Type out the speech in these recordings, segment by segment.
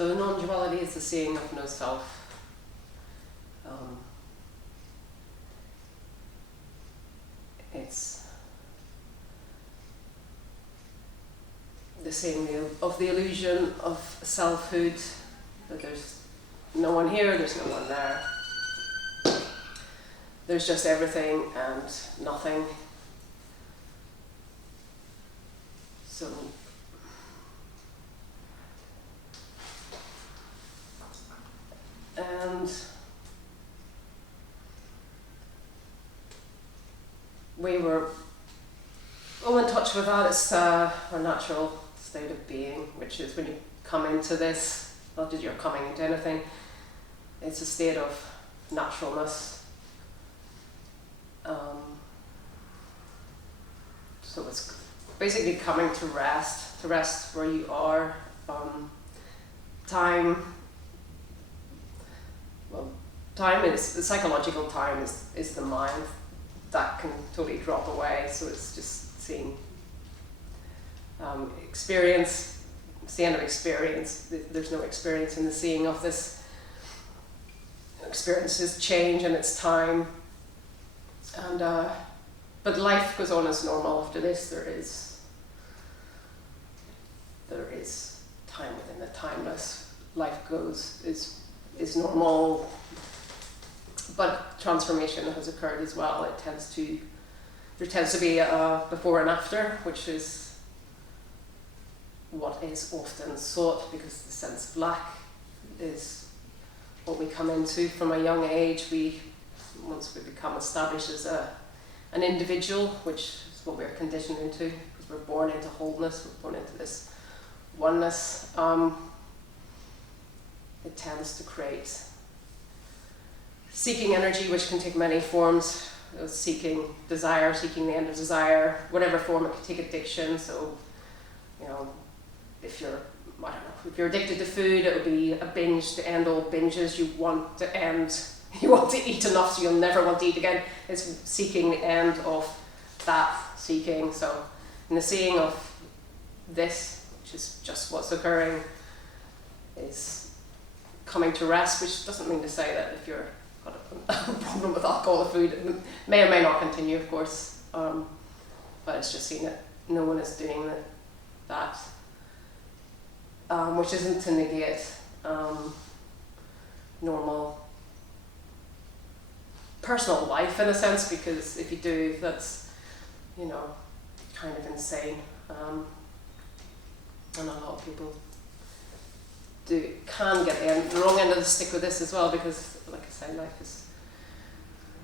So non-duality is the seeing of no self. It's the seeing of the illusion of selfhood, that there's no one here, there's no one there. There's just everything and nothing. So and we were all in touch with that. It's our natural state of being, which is when you come into this, not that you're coming into anything, it's a state of naturalness. So it's basically coming to rest where you are. Time is, the psychological time is the mind. That can totally drop away, so it's just seeing experience. It's the end of experience. There's no experience in the seeing of this. Experiences change and it's time. And but life goes on as normal after this. There is time within the timeless. Life is normal, but transformation has occurred as well. There tends to be a before and after, which is what is often sought, because the sense of lack is what we come into from a young age. Once we become established as an individual, which is what we're conditioned into, because we're born into wholeness, we're born into this oneness, it tends to create seeking energy, which can take many forms. Seeking desire, seeking the end of desire, whatever form. It can take addiction. So, if you're addicted to food, it would be a binge to end all binges. You want to eat enough so you'll never want to eat again. It's seeking the end of that seeking. So in the seeing of this, which is just what's occurring, is coming to rest, which doesn't mean to say that if you're got a problem with alcohol or food, it may or may not continue, of course, but it's just seeing that no one is doing that, which isn't to negate normal personal life in a sense, because if you do, that's kind of insane, and a lot of people can get the wrong end of the stick with this as well, because like I say, life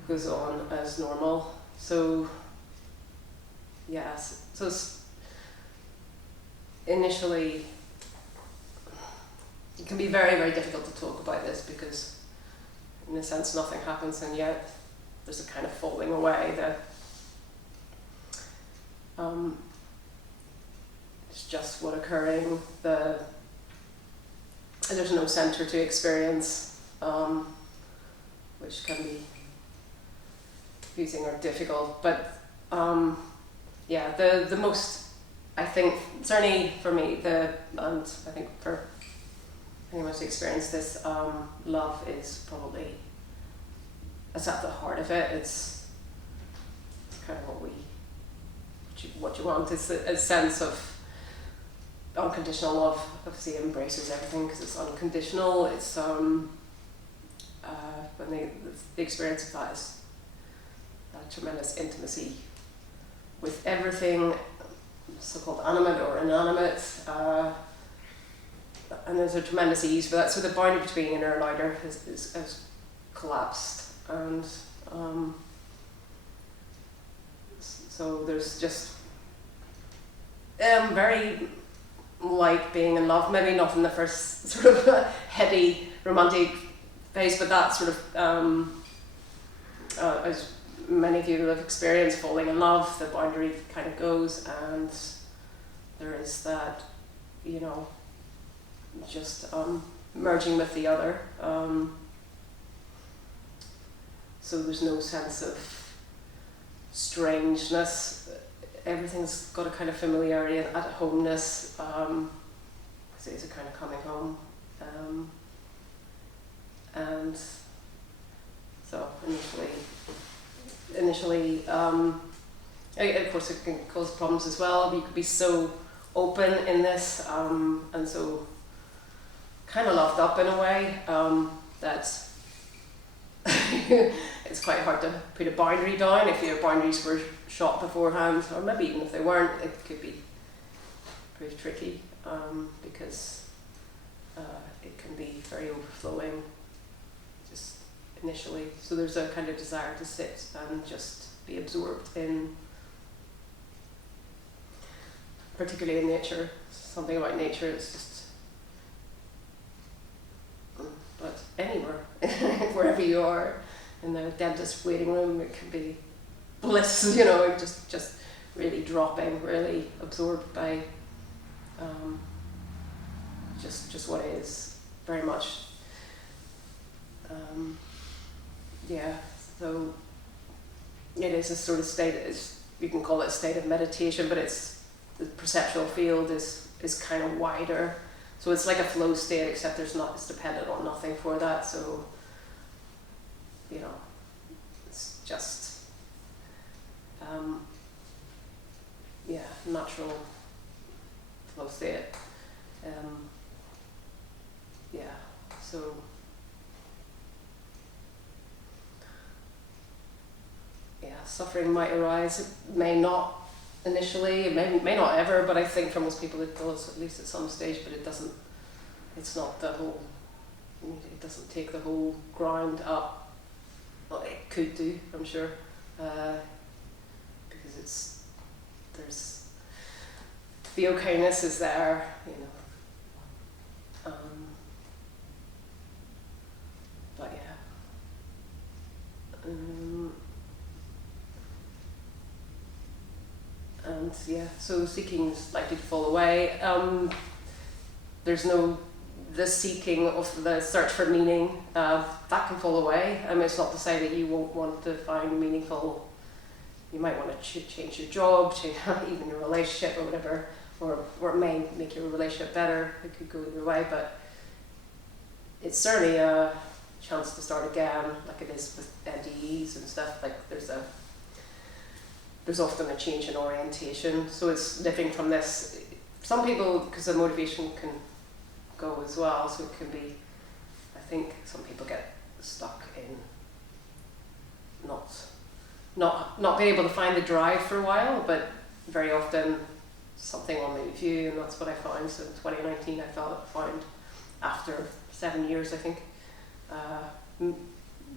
goes on as normal. So yes, so initially it can be very, very difficult to talk about this, because in a sense nothing happens, and yet there's a kind of falling away that it's just what occurring. There's no center to experience, which can be confusing or difficult. But the most, I think, certainly for me, and I think for anyone who's experienced this, love is probably, it's at the heart of it. It's kind of what you want. It's a sense of unconditional love. Obviously embraces everything because it's unconditional. It's when the experience of that is a tremendous intimacy with everything, so-called animate or inanimate, and there's a tremendous ease for that. So the boundary between inner and outer has collapsed, and so there's just very like being in love, maybe not in the first sort of heady romantic phase, but that sort of as many of you have experienced falling in love, the boundary kind of goes, and there is that, just merging with the other. So there's no sense of strangeness. Everything's got a kind of familiarity and at homeness. So it's a kind of coming home. And so initially, of course it can cause problems as well. You could be so open in this, and so kind of locked up in a way, that it's quite hard to put a boundary down if your boundaries were shot beforehand, or maybe even if they weren't, it could be pretty tricky, because it can be very overflowing just initially. So there's a kind of desire to sit and just be absorbed in, particularly in nature. Something about nature is just, but anywhere, wherever you are, in the dentist waiting room, it can be bliss, just really dropping, really absorbed by just what is, very much. So it is a sort of state, you can call it a state of meditation, but the perceptual field is kind of wider. So it's like a flow state, except it's dependent on nothing for that. So, it's just, natural flow state. So, suffering might arise. It may not initially, it may not ever, but I think for most people it does, at least at some stage, but it doesn't, it's not the whole, it doesn't take the whole ground up. Well, it could do, I'm sure, because there's, the okayness is there, but yeah. And so seeking is likely to fall away. There's the seeking of the search for meaning, that can fall away. I mean, it's not to say that you won't want to find meaningful, you might want to change your job, change even your relationship or whatever, or it may make your relationship better. It could go either way, but it's certainly a chance to start again, like it is with NDEs and stuff. Like there's often a change in orientation, so it's living from this. Some people, because the motivation can go as well, so it can be, I think some people get stuck in not being able to find the drive for a while, but very often something will move you, and that's what I found. So in 2019 I found after 7 years, I think,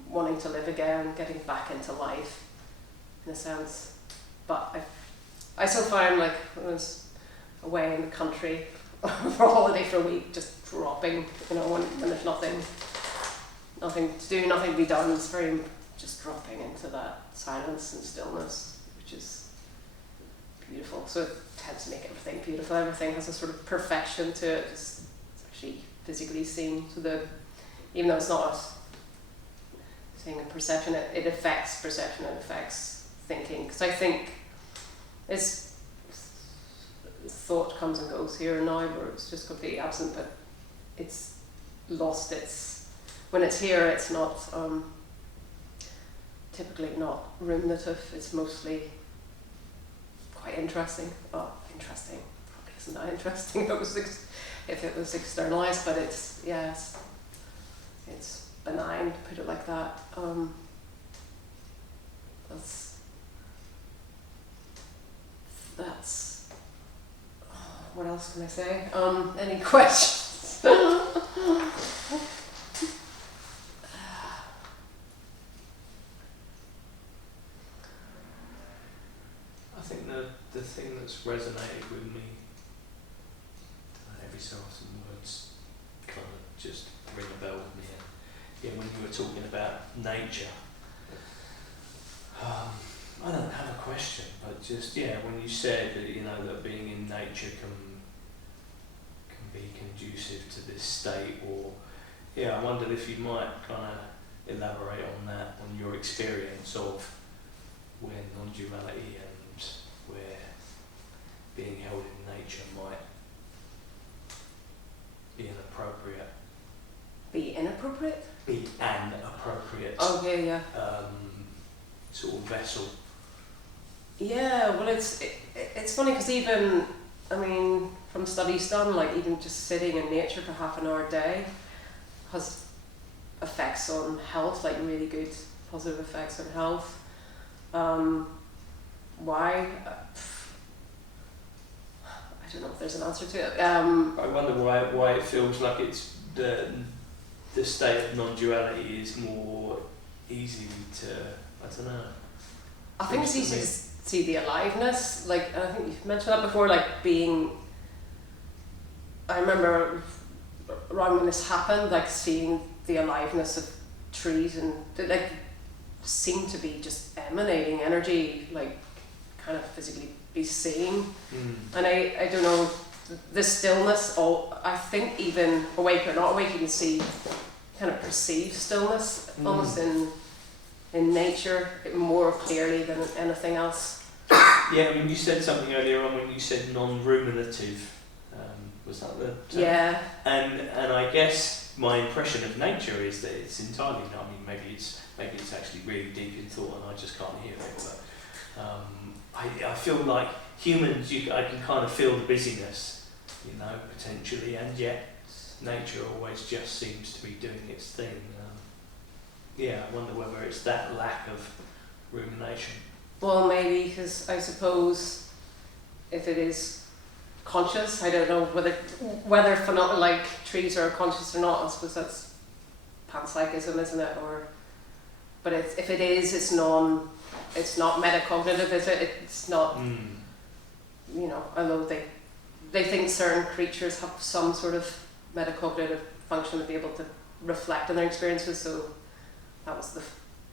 wanting to live again, getting back into life in a sense. But I still find, like, when I was away in the country for a holiday for a week, just dropping, when there's nothing to do, nothing to be done, it's very just dropping into that silence and stillness, which is beautiful. So it tends to make everything beautiful. Everything has a sort of perfection to it. It's actually physically seen. So even though it's not saying a perception, it affects perception, it affects thinking. Because I think thought comes and goes here and now, where it's just completely absent, but it's lost when it's here, it's not, typically not ruminative, it's mostly quite interesting. Well, interesting, probably isn't that interesting if it was externalized, but it's benign, to put it like that. That's what else can I say? Any questions? I think the thing that's resonated with me, every so often words kind of just ring a bell with me. And when you were talking about nature, I don't have a question, but just when you said that that being in nature can be conducive to this state, or I wondered if you might kind of elaborate on that, on your experience of where non-duality and where being held in nature might be an appropriate Be inappropriate? Be an appropriate Okay, yeah. sort of vessel. Yeah, well, it's funny because even, I mean, from studies done, like even just sitting in nature for half an hour a day has effects on health, like really good positive effects on health. Why? I don't know if there's an answer to it. I wonder why it feels like it's the state of non-duality is more easy to, I don't know. I think it's easy to see the aliveness, like, and I think you've mentioned that before, like being, I remember around when this happened, like seeing the aliveness of trees and like seem to be just emanating energy, like kind of physically be seen. And I don't know, the stillness, I think even awake or not awake, you can see, kind of perceive stillness almost in nature more clearly than anything else. Yeah, I mean, you said something earlier on when you said non-ruminative. Was that the term? Yeah. And I guess my impression of nature is that it's entirely. I mean, maybe it's actually really deep in thought, and I just can't hear it. But I feel like humans, I can kind of feel the busyness, potentially, and yet nature always just seems to be doing its thing. Yeah, I wonder whether it's that lack of rumination. Well, maybe, because I suppose if it is conscious, I don't know whether phenomena like trees are conscious or not. I suppose that's panpsychism, isn't it? But if it is, it's not metacognitive, is it? It's not. Although they think certain creatures have some sort of metacognitive function to be able to reflect on their experiences. So that was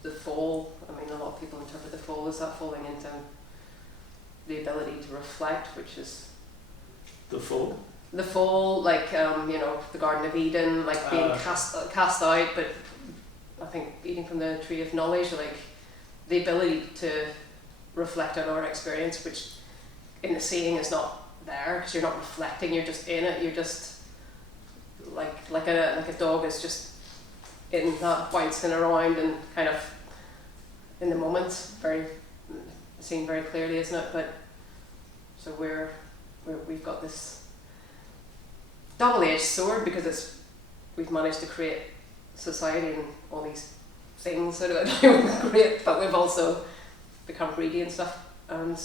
the fall. I mean, a lot of people interpret the fall as that falling into the ability to reflect, which is the fall. The fall, like the Garden of Eden, like being cast out, but I think eating from the tree of knowledge, like the ability to reflect on our experience, which in the seeing is not there because you're not reflecting, you're just in it. You're just like a dog is just in that, bouncing around and kind of in the moment, seen very clearly, isn't it? But so we've got this double-edged sword because we've managed to create society and all these things that are great, but we've also become greedy and stuff, and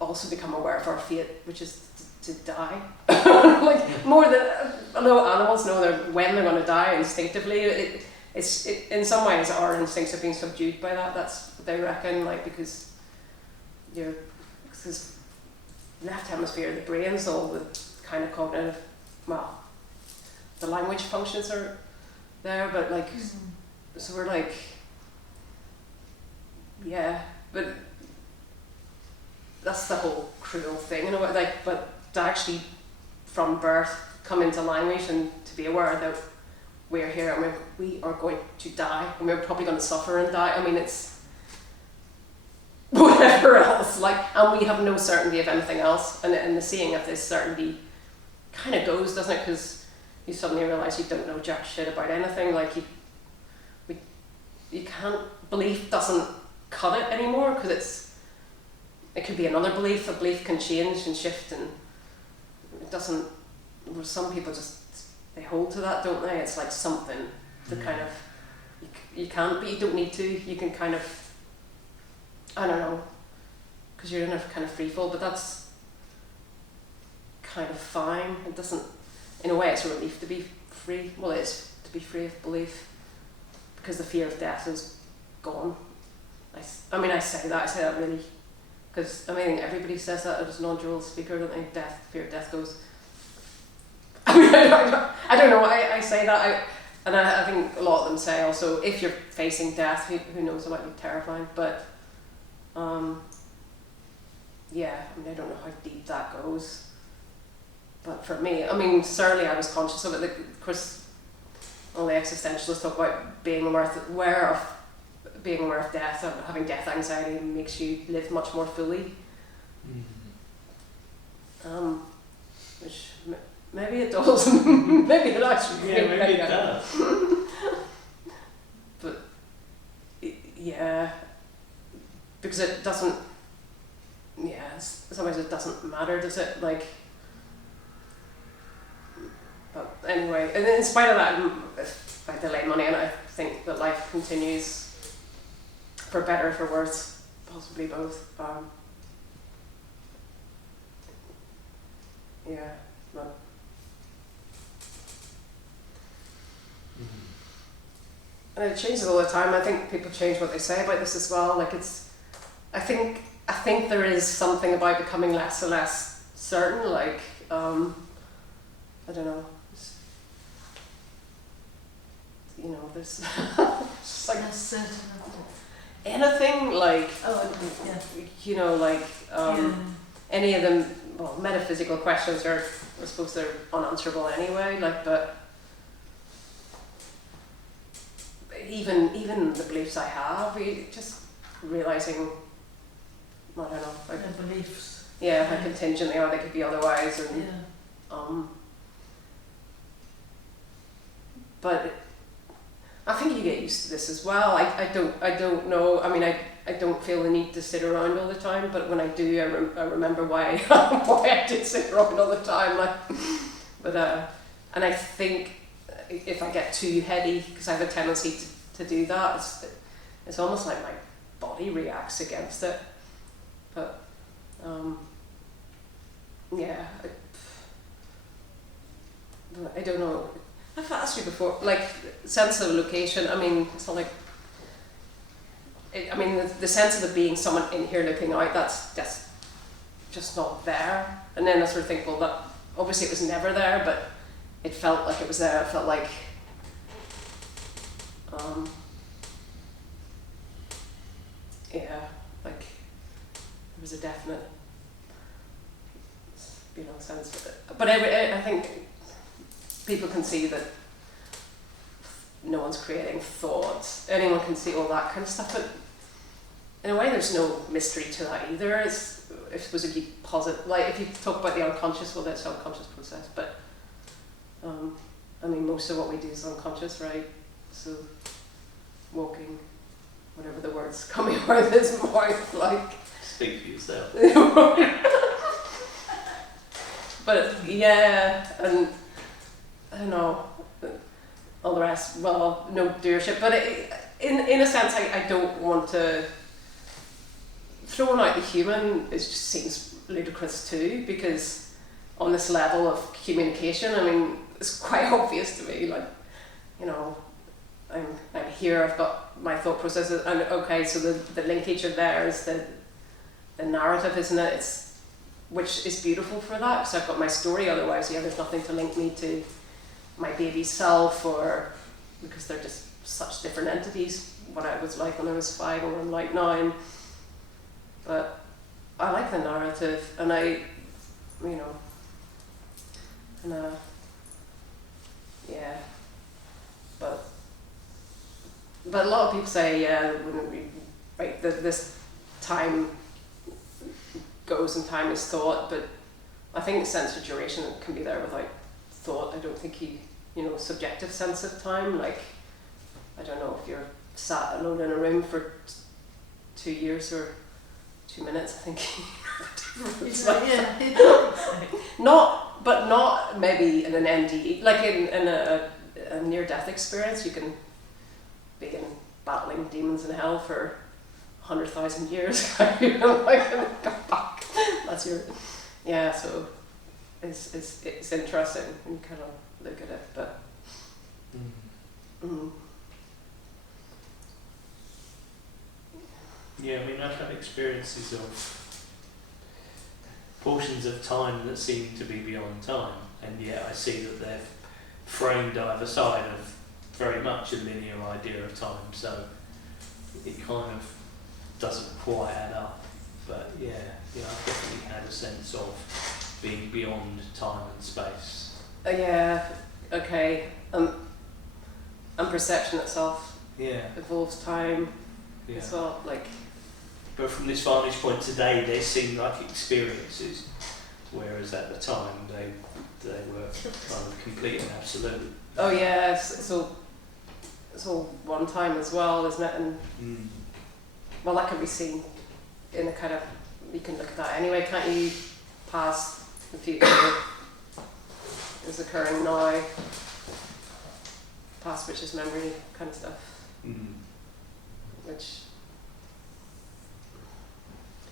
also become aware of our fate, which is to die. Like more than I know, animals know when they're going to die instinctively. It's in some ways our instincts have been subdued by that. That's what they reckon, like because this left hemisphere of the brain's all the kind of cognitive, well, the language functions are there, but like so we're like, yeah, but that's the whole cruel thing in a way, like, but to actually from birth come into language and to be aware that we're here and we are going to die and we're probably going to suffer and die. I mean, it's whatever else, like, and we have no certainty of anything else, and the seeing of this certainty kind of goes, doesn't it? Because you suddenly realise you don't know jack shit about anything, like you can't, belief doesn't cut it anymore, because it could be another belief. A belief can change and shift, and it doesn't. Some people just, they hold to that, don't they? It's like something to kind of, you can't, but you don't need to. You can kind of, I don't know, because you're in a kind of free fall, but that's kind of fine. It doesn't, in a way, it's a relief to be free. Well, it is to be free of belief, because the fear of death is gone. I say that really, because I mean everybody says that as a non-dual speaker, don't they? Fear of death goes. I mean, I don't know. I say that, and I think a lot of them say also, if you're facing death, who knows, it might be terrifying. But yeah, I mean, I don't know how deep that goes. But for me, I mean, certainly I was conscious of it. Like, of course, all the existentialists talk about being aware of death, and having death anxiety makes you live much more fully. Which maybe it does. Maybe it actually. Yeah, maybe it does. But yeah, because it doesn't. Yeah, sometimes it doesn't matter, does it? Like. But anyway, and in spite of that, I delay money, and I think that life continues, for better or for worse, possibly both. Yeah, but and it changes all the time. I think people change what they say about this as well. Like I think there is something about becoming less and less certain. Like I don't know. You know, there's just like Less certain of anything like yeah. you know, like any of them. Well, metaphysical questions are, I suppose, they're unanswerable anyway. Like, but even the beliefs I have, just realizing, I don't know, like The beliefs. yeah, how contingent they are. They could be otherwise, and Yeah. but I think you get used to this as well. I don't know. I mean, I don't feel the need to sit around all the time, but when I do, I remember why I did sit around all the time. Like, but and I think if I get too heady, because I have a tendency to do that, it's almost like my body reacts against it. But yeah, I don't know. I've asked you before, like, sense of location. I mean, it's not like. I mean, the sense of it being someone in here looking out, that's just not there. And then I sort of think, well, that obviously it was never there, but it felt like it was there. It felt like, yeah, like there was a definite, sense of it. But I think people can see that no one's creating thoughts. Anyone can see all that kind of stuff, but in a way there's no mystery to that either. It's supposed to be positive. Like if you talk about the unconscious, well, that's an unconscious process, but I mean, most of what we do is unconscious, right? So walking, whatever the words coming out of his mouth, like. Speak for yourself. But yeah, and I don't know, all the rest, well, no doership, but in a sense I don't want to, throwing out the human, it just seems ludicrous too, because on this level of communication, I mean, it's quite obvious to me, like, I'm here, I've got my thought processes, and okay, so the linkage of there is the narrative, isn't it? Which is beautiful for that, because I've got my story, otherwise, there's nothing to link me to my baby's self, or because they're just such different entities, what I was like when I was 5 and what I'm like now. But I like the narrative, and yeah, but a lot of people say, yeah, wouldn't we, right, this time goes and time is thought, but I think the sense of duration can be there without thought. I don't think subjective sense of time, like, I don't know if you're sat alone in a room for 2 years or 2 minutes, I think. It's like, not maybe in an NDE, like in a near-death experience, you can be in battling demons in hell for 100,000 years, like, and come back. That's your, yeah. So it's interesting when you kind of look at it, but. Yeah, I mean, I've had experiences of portions of time that seem to be beyond time, and yet I see that they've framed either side of very much a linear idea of time, so it kind of doesn't quite add up. But yeah, I've definitely had a sense of being beyond time and space. Yeah, okay. And perception itself involves time as well, like. But from this vantage point today, they seem like experiences, whereas at the time they were kind of complete and absolute. Oh yeah, it's all one time as well, isn't it? And well, that can be seen in a kind of, you can look at that anyway, can't you? Past, the future is occurring now, past which is memory kind of stuff, which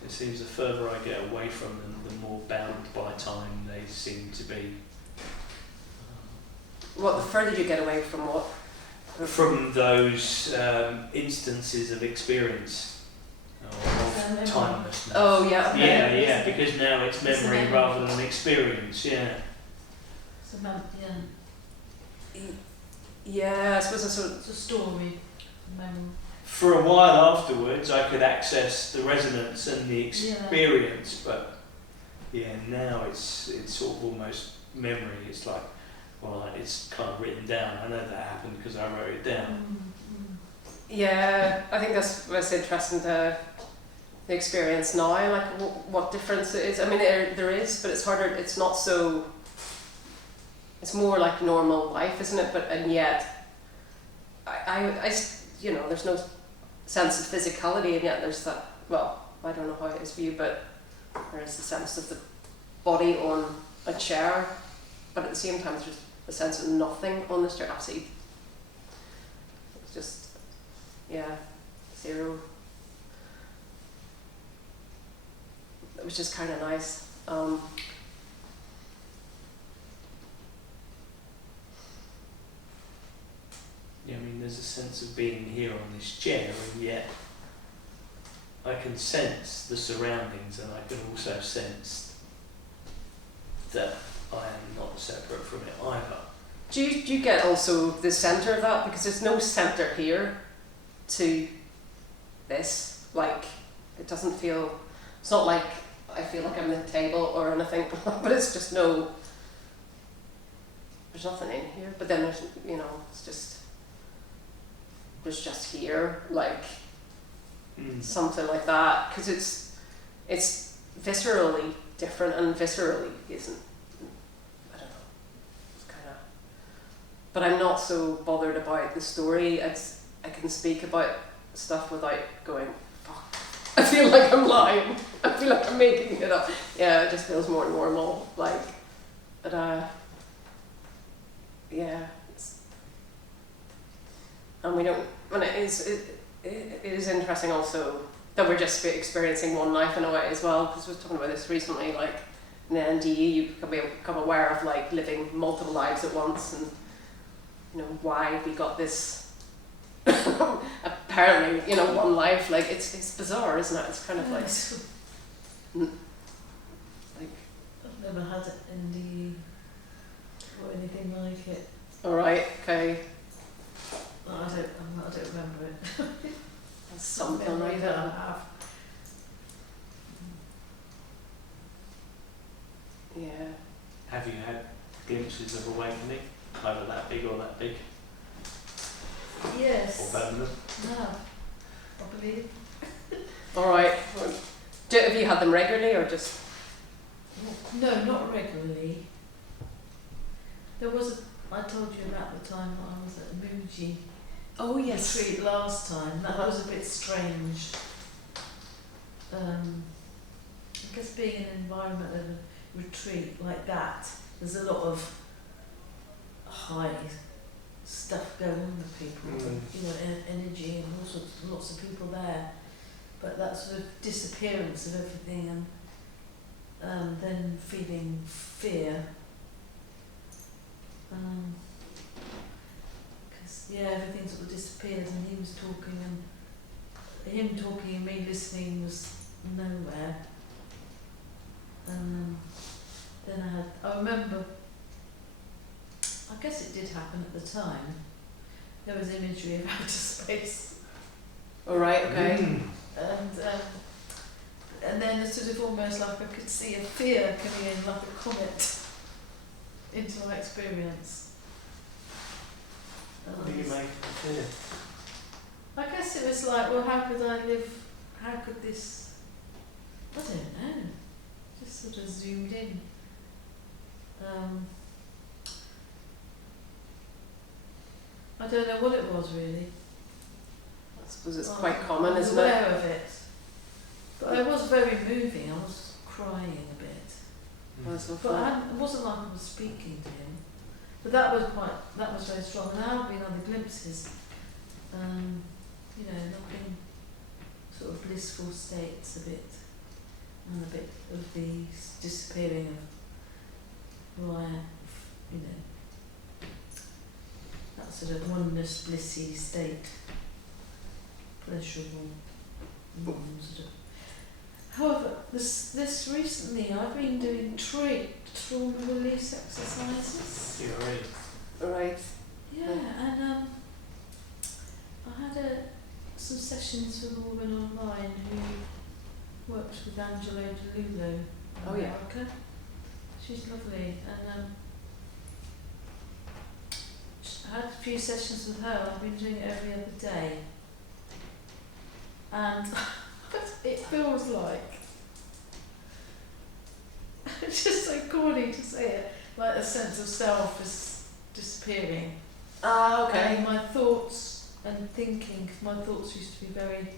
it seems the further I get away from them, the more bound by time they seem to be. what, the further you get away from what? From those instances of experience or of timelessness. Oh yeah, okay. Yeah, because now it's memory rather than experience. Yeah. So, Yeah, I suppose it's it's a story, memory. For a while afterwards, I could access the resonance and the experience, but yeah, now it's sort of almost memory. It's like, well, it's kind of written down. I know that happened because I wrote it down. Yeah, I think that's what's interesting, the experience now, like what difference it is. I mean, there is, but it's harder. It's not so. It's more like normal life, isn't it? But and yet, I you know, there's no sense of physicality, and yet there's that. Well, I don't know how it is for you, but there is the sense of the body on a chair, but at the same time, there's a sense of nothing on this chair. Absolutely, it's just zero, which is kind of nice. Yeah, I mean, there's a sense of being here on this chair, and yet I can sense the surroundings, and I can also sense that I am not separate from it either. Do you get also the centre of that? Because there's no centre here to this. Like, it doesn't feel, it's not like I feel like I'm at the table or anything, but it's just there's nothing in here. But then there's, you know, there's just here, like something like that. Because it's viscerally different, and viscerally isn't, I don't know, it's kind of, but I'm not so bothered about the story. I can speak about stuff without going, fuck, I feel like I'm lying, I feel like I'm making it up. Yeah, it just feels more normal, like, but yeah, and we don't, and it is interesting also that we're just experiencing one life in a way as well, because we were talking about this recently, like in the NDE you can become aware of like living multiple lives at once, and you know why we got this apparently, you know, one life. Like it's bizarre, isn't it? It's kind of like I've never had it NDE or anything like it. alright, okay. I don't remember it. That's something Memory like that that. I have. Yeah. Have you had glimpses of awakening, either that big or that big, Yes. or better than? No. I believe. Alright. Have you had them regularly or just? No, not regularly. There was I told you about the time that I was at Muji Oh retreat last time. That was a bit strange. I guess being in an environment of a retreat like that, there's a lot of high stuff going on with people, you know, energy and all sorts, lots of people there. But that sort of disappearance of everything, and then feeling fear. Because everything sort of disappeared, and he was talking, and him talking and me listening was nowhere. And then I remember, I guess it did happen at the time, there was imagery of outer space. Alright, okay. And then it's sort of almost like I could see a fear coming in like a comet into my experience. What do you make of the fear? I guess it was like, well, how could I live, how could this, I don't know, just sort of zoomed in. I don't know what it was really. I suppose it's quite common, isn't I was it? aware of it. But it was very moving. I was crying a bit. Oh, so But fun. it wasn't like I was speaking to him. But that was very strong. And there have been other glimpses. You know, there've been sort of blissful states a bit. And a bit of the disappearing of who I am, you know. That sort of oneness, blissy state. Pleasurable. Sort of. However, this recently I've been doing trauma release exercises. Yeah, right. Right. Yeah, and I had some sessions with a woman online who works with Angelo DeLulo in Oh, yeah. America. She's lovely, and I had a few sessions with her. I've been doing it every other day, and it feels like it's just so corny to say it, like a sense of self is disappearing. Ah, okay. And my thoughts and thinking, 'cause my thoughts used to be very,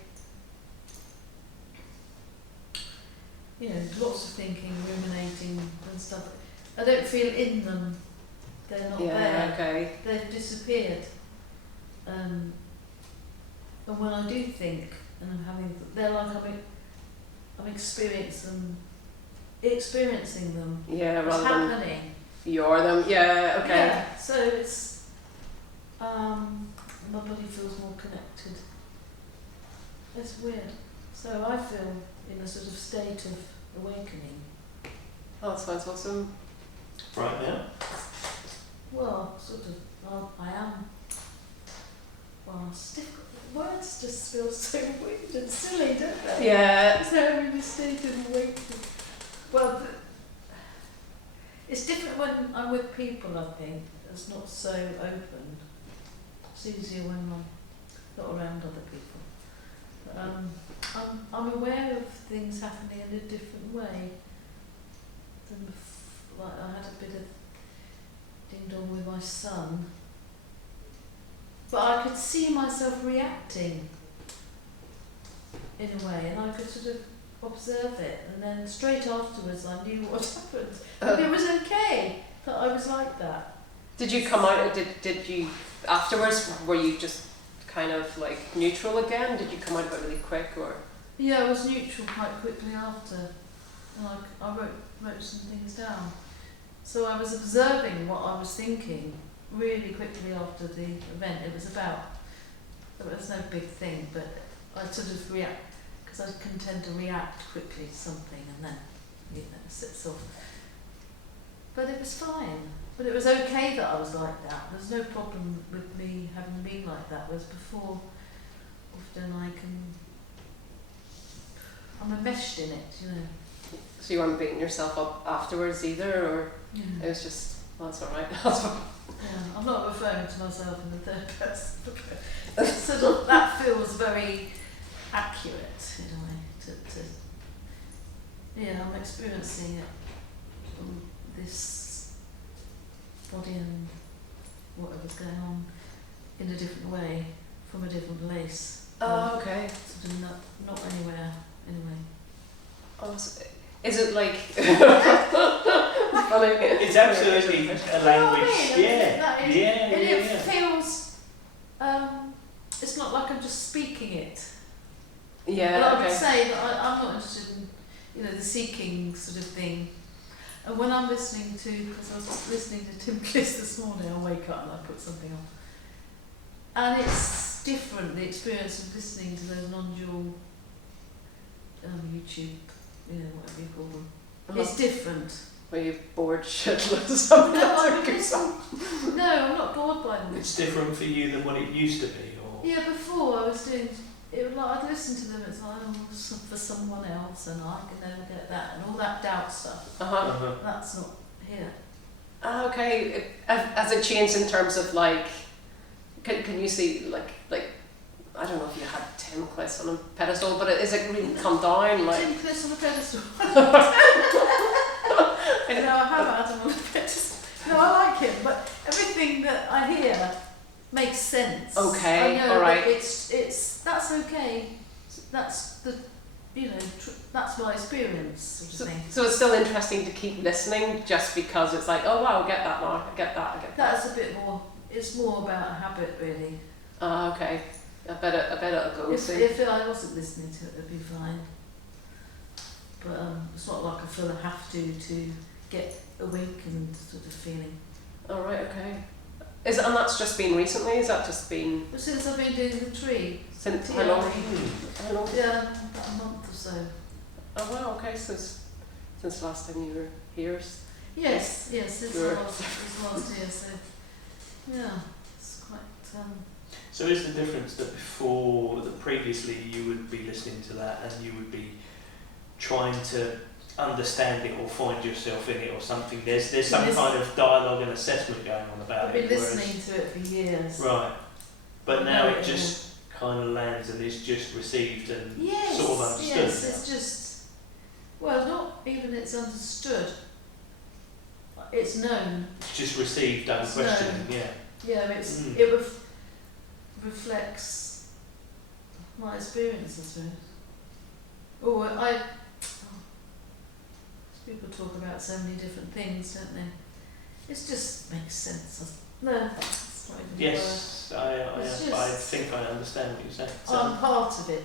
you know, lots of thinking, ruminating and stuff. I don't feel in them. They're not Yeah, there. okay. They've disappeared. And when I do think, and I'm having, they're like I'm experiencing them. Yeah, It's rather than happening. you're them. Yeah, okay. Yeah, so it's my body feels more connected. It's weird. So I feel in a sort of state of awakening. Oh, that sounds awesome. Right now? Well, sort of. Well, I am. Well, it's difficult. Words just feel so weird and silly, don't they? Yeah. So I'm in a state of awakening. Well, it's different when I'm with people, I think. It's not so open. It's easier when I'm not around other people. But, I'm aware of things happening in a different way than like I had a bit of ding dong with my son. But I could see myself reacting in a way, and I could sort of observe it, and then straight afterwards I knew what happened. But it was okay that I was like that. Did you come out? Did you afterwards? Were you just kind of like neutral again? Did you come out of it really quick, or? Yeah, I was neutral quite quickly after, and I wrote some things down. So I was observing what I was thinking really quickly after the event. It was no big thing, but I sort of react, because I can tend to react quickly to something and then, you know, sits off. But it was fine. But it was okay that I was like that. There's no problem with me having been like that. Whereas before, often I'm enmeshed in it, you know. So you weren't beating yourself up afterwards either, or Yeah. it was just, well, that's all right. That's fine. Yeah, I'm not referring to myself in the third person. It's sort of, that feels very accurate in a way. Yeah, I'm experiencing it from this body and whatever's going on in a different way, from a different place. Oh, okay. Sort of not anywhere anyway. Oh, is it like? Funny. It's absolutely a language. Yeah. It feels. It's not like I'm just speaking it. Yeah. But I would Okay. say that I'm not interested in, you know, the seeking sort of thing. And when I'm listening to, because I was listening to Tim Bliss this morning, I wake up and I put something on. And it's different, the experience of listening to those non-dual YouTube, you know, whatever you call them. It's different. Were you bored shitless or something? No, I'm not bored by them. It's different for you than what it used to be, or? Yeah, before I was doing, it was like I'd listen to them, it's like, oh, for someone else, and I can never get that, and all that doubt stuff. That's not here. Okay. Has it changed in terms of like? Can you see like I don't know if you had Tim Bliss on a pedestal, but is it really come down like? Tim Bliss on a pedestal. No, I have had him on a pedestal. No, I like him, but everything that I hear makes sense. Okay, I know all right. that that's okay. That's the, that's my experience sort of thing. So it's still interesting to keep listening, just because it's like, oh wow, I get that now, I get that, I get that. That's a bit more. It's more about a habit, really. Ah, okay. I bet it'll go If soon. if I wasn't listening to it, it'd be fine. But it's not like I feel I have to get awakened sort of feeling. All right, okay. And that's just been recently? Is that just been But since I've been doing the tree, since Yeah. how long? How long? yeah, about a month or so. Oh wow, okay. So since last time you were here. Yes, since Sure. last year, so yeah, it's quite. So is the difference that previously you would be listening to that and you would be trying to understand it or find yourself in it or something? There's some kind of dialogue and assessment going on about I've it. been listening to it for years. Right. But I now know it it, just kind of lands and is just received and Yes, sort of understood. yes, it's just, well, not even it's understood. It's known. It's just received, unquestioned, yeah. Yeah, it reflects my experience, I suppose. People talk about so many different things, don't they? It just makes sense. No, it's not even Yes, I think I understand what you're saying. So I'm part of it.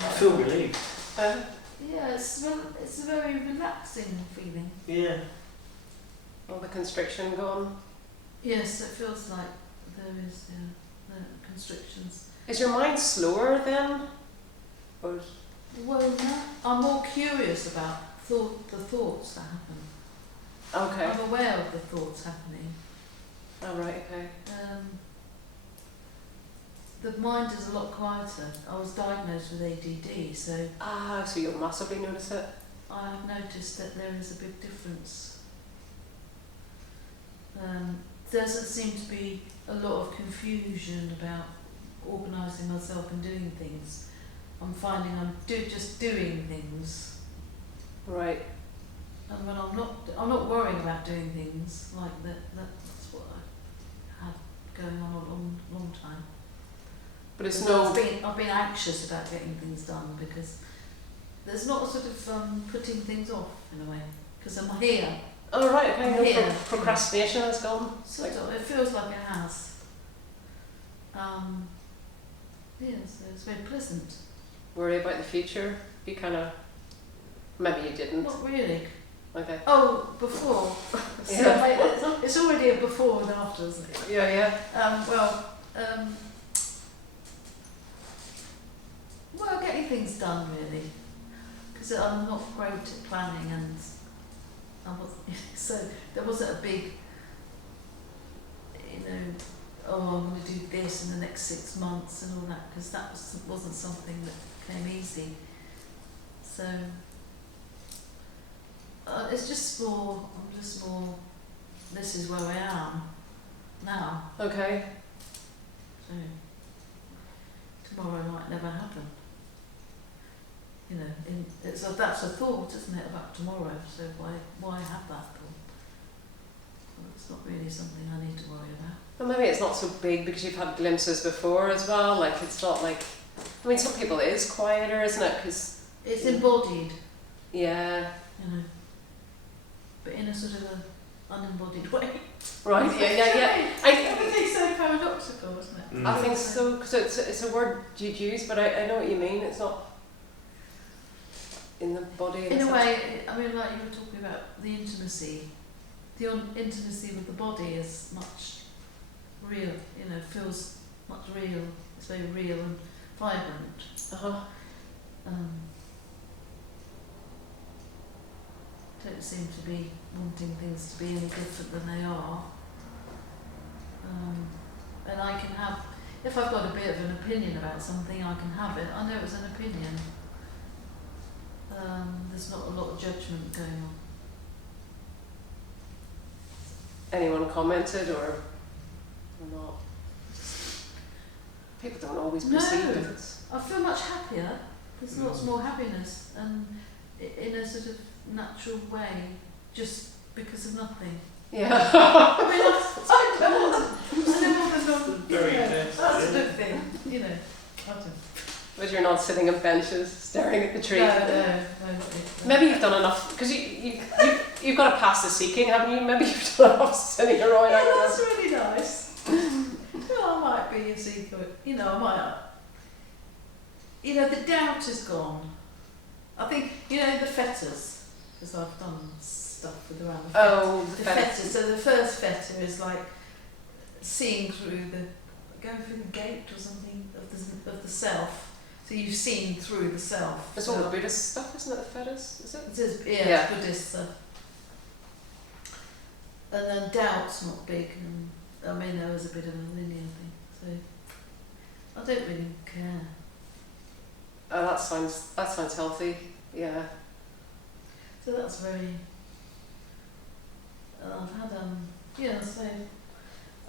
I feel relieved. Yeah, it's a very relaxing feeling. Yeah. All the constriction gone. Yes, it feels like there is the constrictions. Is your mind slower then? Or Well, no, I'm more curious about the thoughts that happen. okay. I'm aware of the thoughts happening. Oh right, okay. The mind is a lot quieter. I was diagnosed with ADD, so So you'll massively notice it. I have noticed that there is a big difference. Doesn't seem to be a lot of confusion about organising myself and doing things. I'm finding I'm just doing things, Right. and when I'm not worrying about doing things like that. That's what I had going on a long time. But it's Because no. I've been anxious about getting things done because there's not a sort of putting things off in a way because I'm here. Oh right, okay. No Yeah. procrastination has gone. Sort of, it feels like it has. So it's very pleasant. Worry about the future. You kind of. Maybe you didn't. Not really. Okay. Oh, before. So Yeah. it's already a before and after, isn't it? Yeah. Well, getting things done really, because I'm not great at planning, and I was so there wasn't a big, I'm going to do this in the next 6 months and all that, because that wasn't something that came easy. So it's just more. I'm just more. This is where I am now. Okay. So tomorrow might never happen. That's a thought, isn't it, about tomorrow? So why have that thought? Well, it's not really something I need to worry about. Well, maybe it's not so big because you've had glimpses before as well. Like it's not like. I mean, some people it is quieter, isn't it? Because it's embodied. Yeah. But in a sort of an unembodied way. Right. Yeah. Everything's so paradoxical, isn't it? I think so, because it's a word you'd use, but I know what you mean. It's not in the body. In a way, I mean, like you were talking about the intimacy. The intimacy with the body is much real. Feels much real. It's very real and vibrant. Don't seem to be wanting things to be any different than they are. And I can have, if I've got a bit of an opinion about something, I can have it. I know it's an opinion. There's not a lot of judgment going on. Anyone commented or not? People don't always perceive if it's. I feel much happier. There's lots more happiness, and in a sort of natural way, just because of nothing. Yeah. I mean, I don't want to. Very I don't. But you're not sitting on benches staring at the tree. No. Maybe you've done enough, because you've got to pass the seeking, haven't you? Maybe you've done enough sitting around. Yeah, that's really nice. I might be a seafoot. I might. The doubt is gone. I think, the fetters, because I've done stuff with around the fetters. Oh, the fetters. So the first fetter is like seeing going through the gate or something of the self. So you've seen through the self. It's all the Buddhist stuff, isn't it? The fetters, is it? It is, yeah. It's Buddhist stuff. And then doubt's not big, and there was a bit of a linear thing. So I don't really care. Oh, that sounds healthy. Yeah. So that's very. I've had so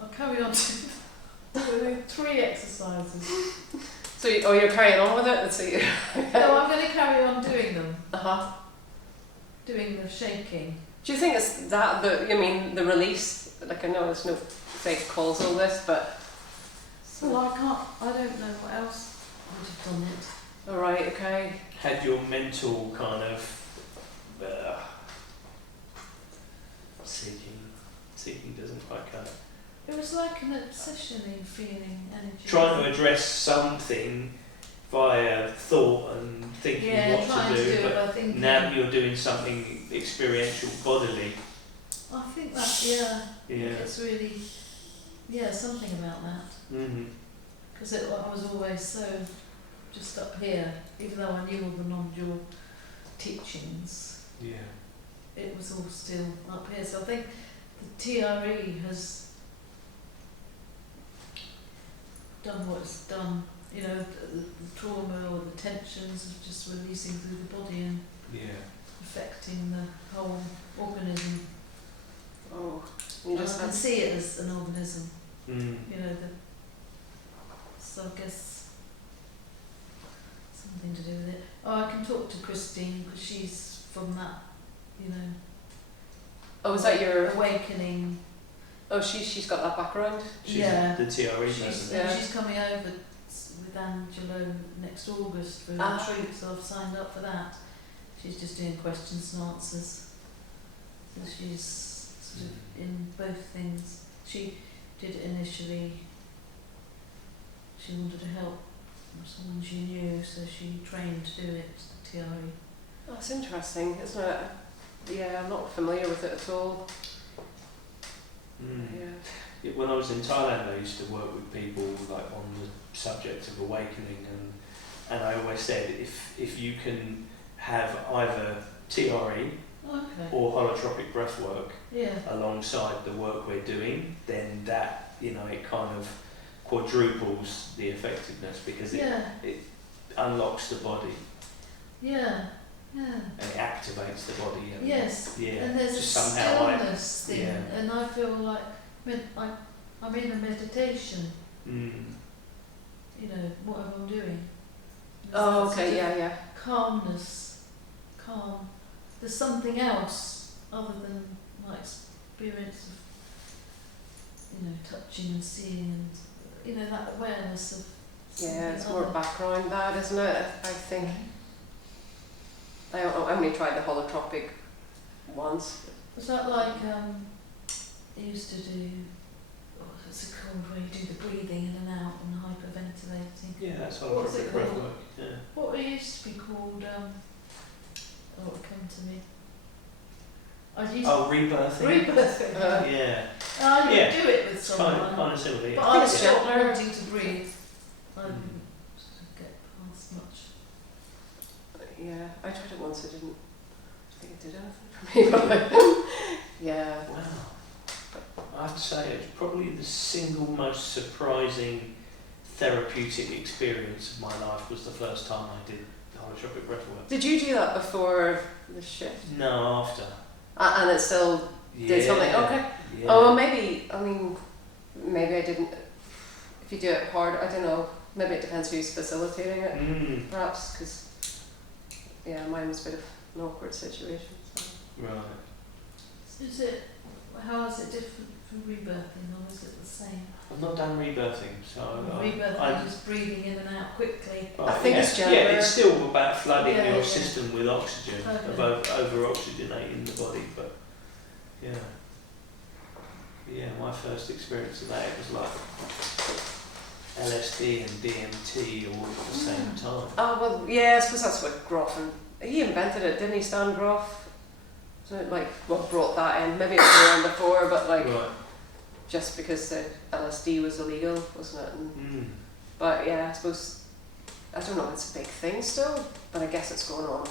I'll carry on doing 3 exercises. So you're carrying on with it? Let's see. No, I'm going to carry on doing them. Doing the shaking. Do you think it's that the release? Like, I know there's no fake calls all this, but. Well, I don't know what else would have done it. All right. Okay. Had your mental kind of seeking doesn't quite cut it. It was like an obsession-y feeling, energy. Trying to address something via thought and thinking what to do, but now you're doing something experiential, bodily. I think that, it's really, something about that. Because I was always so just up here, even though I knew all the non-dual teachings. Yeah. It was all still up here. So I think the TRE has done what it's done, the trauma or the tensions of just releasing through the body and affecting the whole organism. Oh, you just I can see it as an organism. Mm. So I guess something to do with it. Oh, I can talk to Christine because she's from that, Oh, is that your awakening? Oh, she's got that background. She's the TRE person. She's coming over with Angelo next August for a retreat, so I've signed up for that. She's just doing questions and answers. So she's sort of in both things. She did it initially. She wanted to help someone she knew, so she trained to do it, the TRE. Oh, that's interesting, isn't it? Yeah, I'm not familiar with it at all. Yeah, when I was in Thailand, I used to work with people like on the subject of awakening, and I always said if you can have either TRE or holotropic breath work alongside the work we're doing, then that it kind of quadruples the effectiveness because it unlocks the body. Yeah. And it activates the body. And and there's a stillness thing, and I feel like I'm in a meditation. Whatever I'm doing. Oh, okay, Calmness, calm. There's something else other than my experience of, touching and seeing and, that awareness of. It's more background that, isn't it? I think. I only tried the holotropic once. Was that like I used to do? What's it called? Where you do the breathing in and out and hyperventilating. Yeah, that's holotropic breath work. Yeah. What it used to be called? It come to me. Rebirthing. Rebirthing. Yeah. You do it with someone. Kind of similar. Yeah. But I stopped wanting to breathe. I didn't get past much. Yeah, I tried it once. I didn't think it did anything for me. But yeah. Wow. I'd say it's probably the single most surprising therapeutic experience of my life was the first time I did the holotropic breath work. Did you do that before the shift? No, after. And it still did something? Okay. Yeah. Oh, maybe I didn't. If you do it hard, I don't know. Maybe it depends who's facilitating it. Perhaps, because mine was a bit of an awkward situation. So. Right. How is it different for rebirthing, or is it the same? I've not done rebirthing, so Rebirthing is just breathing in and out quickly. I think it's yeah, gentler. it's still about flooding Yeah, your yeah. system with oxygen, Okay. of over-oxygenating the body, but yeah. My first experience of that, it was like LSD and DMT all at the same time. Oh, well, yeah, I suppose that's what Groff, and he invented it, didn't he, Stan Groff? So it, like, what brought that in? Maybe it was around before, but like, Right. just because the LSD was illegal, wasn't it? And, but yeah, I suppose, I don't know if it's a big thing still, but I guess it's going on.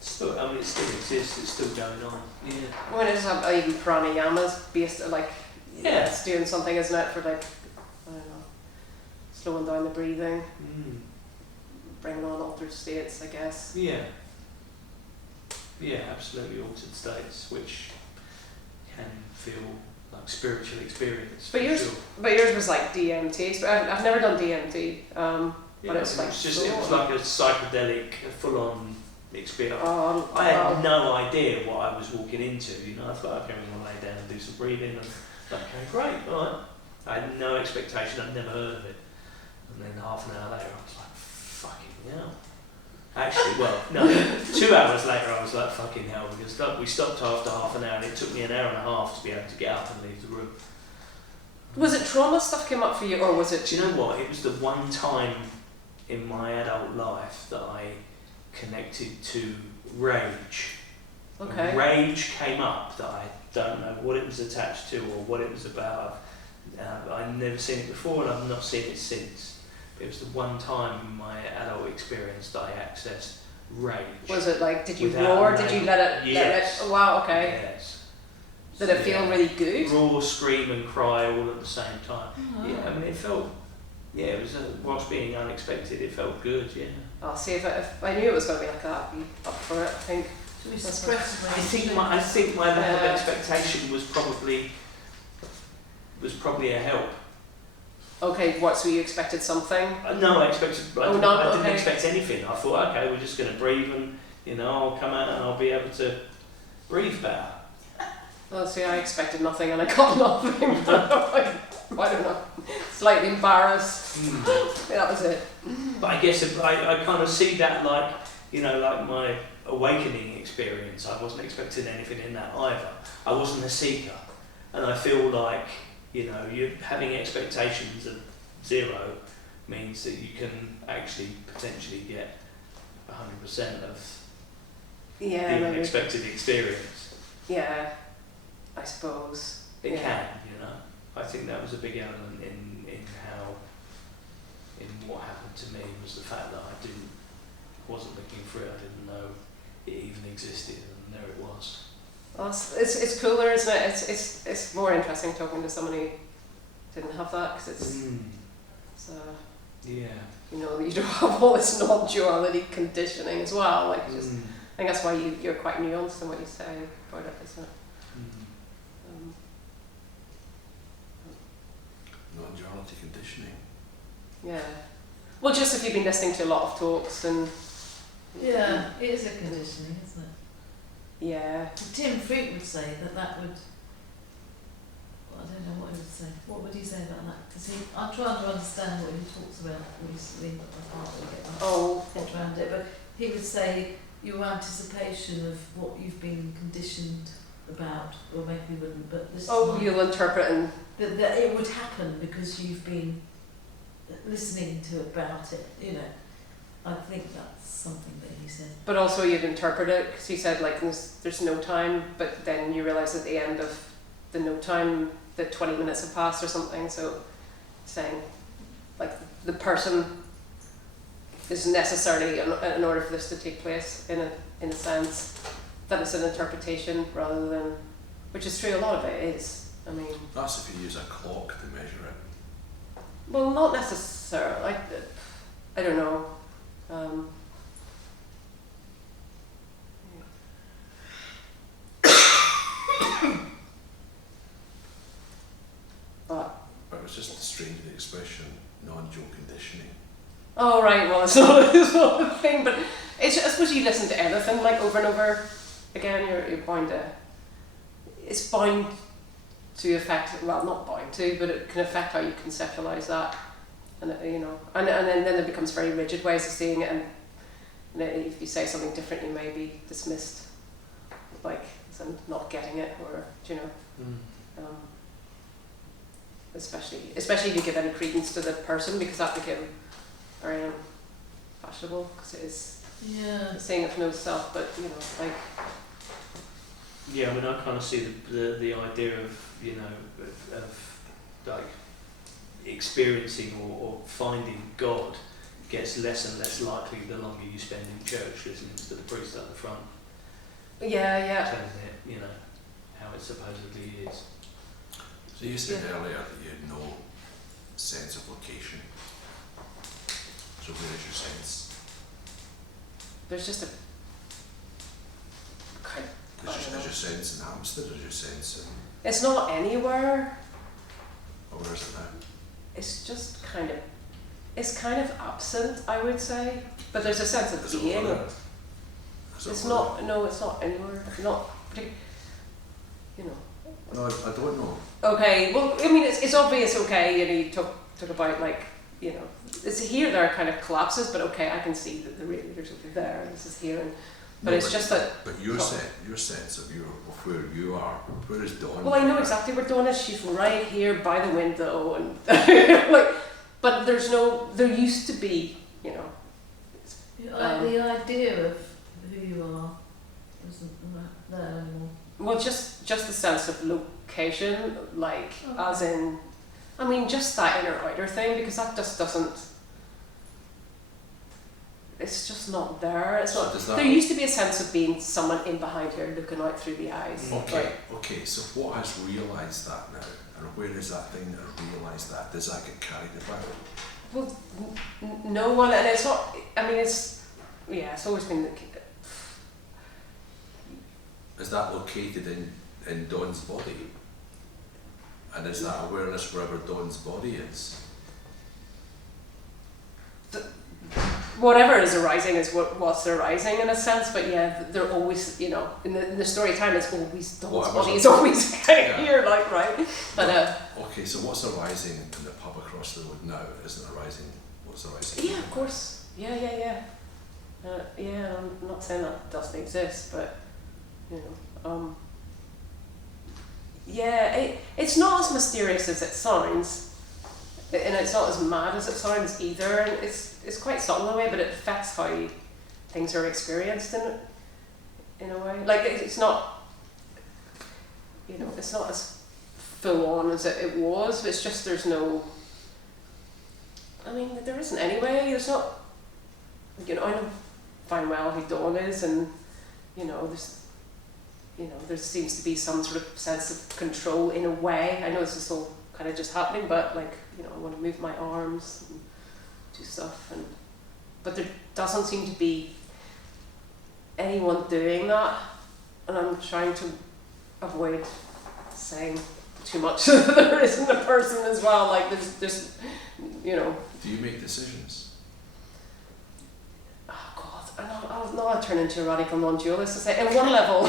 Still, I mean, it still exists, it's still going on. Yeah. I mean, I just have even pranayamas based, like, Yeah. it's doing something, isn't it, for like, I don't know, slowing down the breathing, bringing on altered states, I guess. Yeah. Yeah, absolutely altered states, which can feel like spiritual experience. But for yours, sure. but yours was like DMT. So I've never done DMT, but it's like it was like a psychedelic, full-on experience. Oh, I had no idea what I was walking into. I thought, okay, I'm going to lay down and do some breathing, and okay, great, all right. I had no expectation. I'd never heard of it, and then half an hour later, I was like, fucking hell. Actually, well, no, 2 hours later I was like, fucking hell, because we stopped after half an hour and it took me an hour and a half to be able to get up and leave the room. Was it trauma stuff came up for you, or was it? Do you know what? It was the one time in my adult life that I connected to rage. Okay. And rage came up that I don't know what it was attached to or what it was about. I've never seen it before and I've not seen it since. It was the one time in my adult experience that I accessed rage. Was it like, did you Without roar? a Did you name. let it? Yes. Oh, wow. Okay. Yes. Did it feel really good? Roar, scream and cry all at the same time. Oh, Yeah, I mean it felt, it was, whilst being unexpected, it felt good, yeah. I'll see if I knew it was going to be like that. I'd be up for it. I think. So we That's suppress I think my level of Yeah. expectation was probably a help. Okay. What? So you expected something? No, I expected. Oh, I didn't okay. expect anything. I thought, okay, we're just going to breathe, and I'll come out and I'll be able to breathe better. Well, see, I expected nothing and I got nothing. I don't know. Slightly embarrassed. Yeah, that was it. But I guess I kind of see that like my awakening experience. I wasn't expecting anything in that either. I wasn't a seeker, and I feel like you having expectations of 0 means that you can actually potentially get 100% of Yeah. the Maybe. unexpected experience. Yeah. I suppose. It Yeah. can, I think that was a big element in what happened to me was the fact that I wasn't looking for it. I didn't know it even existed, and there it was. Well, it's cooler, isn't it? It's more interesting talking to someone who didn't have that, because it's Yeah. you don't have all this non-duality conditioning as well. Like, just I think that's why you're quite nuanced in what you say about it, isn't it? Non-duality conditioning. Yeah. Well, just if you've been listening to a lot of talks and Yeah, it is a conditioning, isn't it? yeah. Tim Freak would say that would. Well, I don't know what he would say. What would he say about that? Because I'm trying to understand what he talks about recently, but I can't really get around it. But he would say your anticipation of what you've been conditioned about, or maybe you wouldn't, but this is You'll interpret and that it would happen because you've been listening to about it. I think that's something that he said. but also you'd interpret it, because he said like there's no time, but then you realise at the end of the no time that 20 minutes have passed or something. So saying like the person is necessarily in order for this to take place in a sense that it's an interpretation rather than, which is true. A lot of it is. I mean, That's if you use a clock to measure it. well, not necessarily. I don't know. But it was just strange the expression non-dual conditioning. Oh right, well it's not a thing, but I suppose you listen to anything like over and over again, you're bound to. It's bound to affect, well, not bound to, but it can affect how you conceptualize that. And and then it becomes very rigid ways of seeing it, and if you say something different, you may be dismissed, like as in not getting it, or especially if you give any credence to the person, because that became very fashionable, because it is saying it for no self, but like. Yeah, I mean, I kind of see the idea of of like experiencing or finding God gets less and less likely the longer you spend in church listening to the priest at the front. Yeah. Telling it, how it supposedly is. So you said earlier that you had no sense of location. So where is your sense? There's just a kind Is your sense in Hampstead, or is your sense in... It's not anywhere. Or where is it now? It's just kind of absent, I would say. But there's a sense of being. It's not anywhere. Not particularly, No, I don't know. Okay, well, I mean, it's obvious, okay, you talk about, like, it's here, there are kind of collapses, but okay, I can see that the radiators over there, this is here, but it's just that... But your sense of where you are, where is Dawn? Well, I know exactly where Dawn is. She's right here by the window, and but there used to be, the idea of who you are isn't there anymore. Well, just the sense of location, like, as in, I mean, just that inner outer thing, because that just doesn't. It's just not there. It's not. There used to be a sense of being someone in behind here, looking out through the eyes. Okay. So what has realised that now, and where is that thing that has realised that? Does that get carried about? Well, no one, and it's not. I mean, it's always been. Is that located in Dawn's body? And is that awareness wherever Dawn's body is? Whatever is arising is what's arising, in a sense, but they're always, in the story of time, it's always Dawn's body is always kind of here, like, right? But okay, so what's arising in the pub across the road now isn't arising. What's arising? Yeah, of course. Yeah. I'm not saying that doesn't exist, but it's not as mysterious as it sounds, and it's not as mad as it sounds either. And it's quite subtle in a way, but it affects how things are experienced in a way. Like, it's not, it's not as full on as it was. But it's just there's no. I mean, there isn't anyway. There's not. I know fine well who Dawn is, and there's. There seems to be some sort of sense of control in a way. I know this is all kind of just happening, but like, I want to move my arms and do stuff, but there doesn't seem to be anyone doing that, and I'm trying to avoid saying too much so that there isn't a person as well. Like, there's Do you make decisions? I'll turn into a radical non-dualist and say, at one level,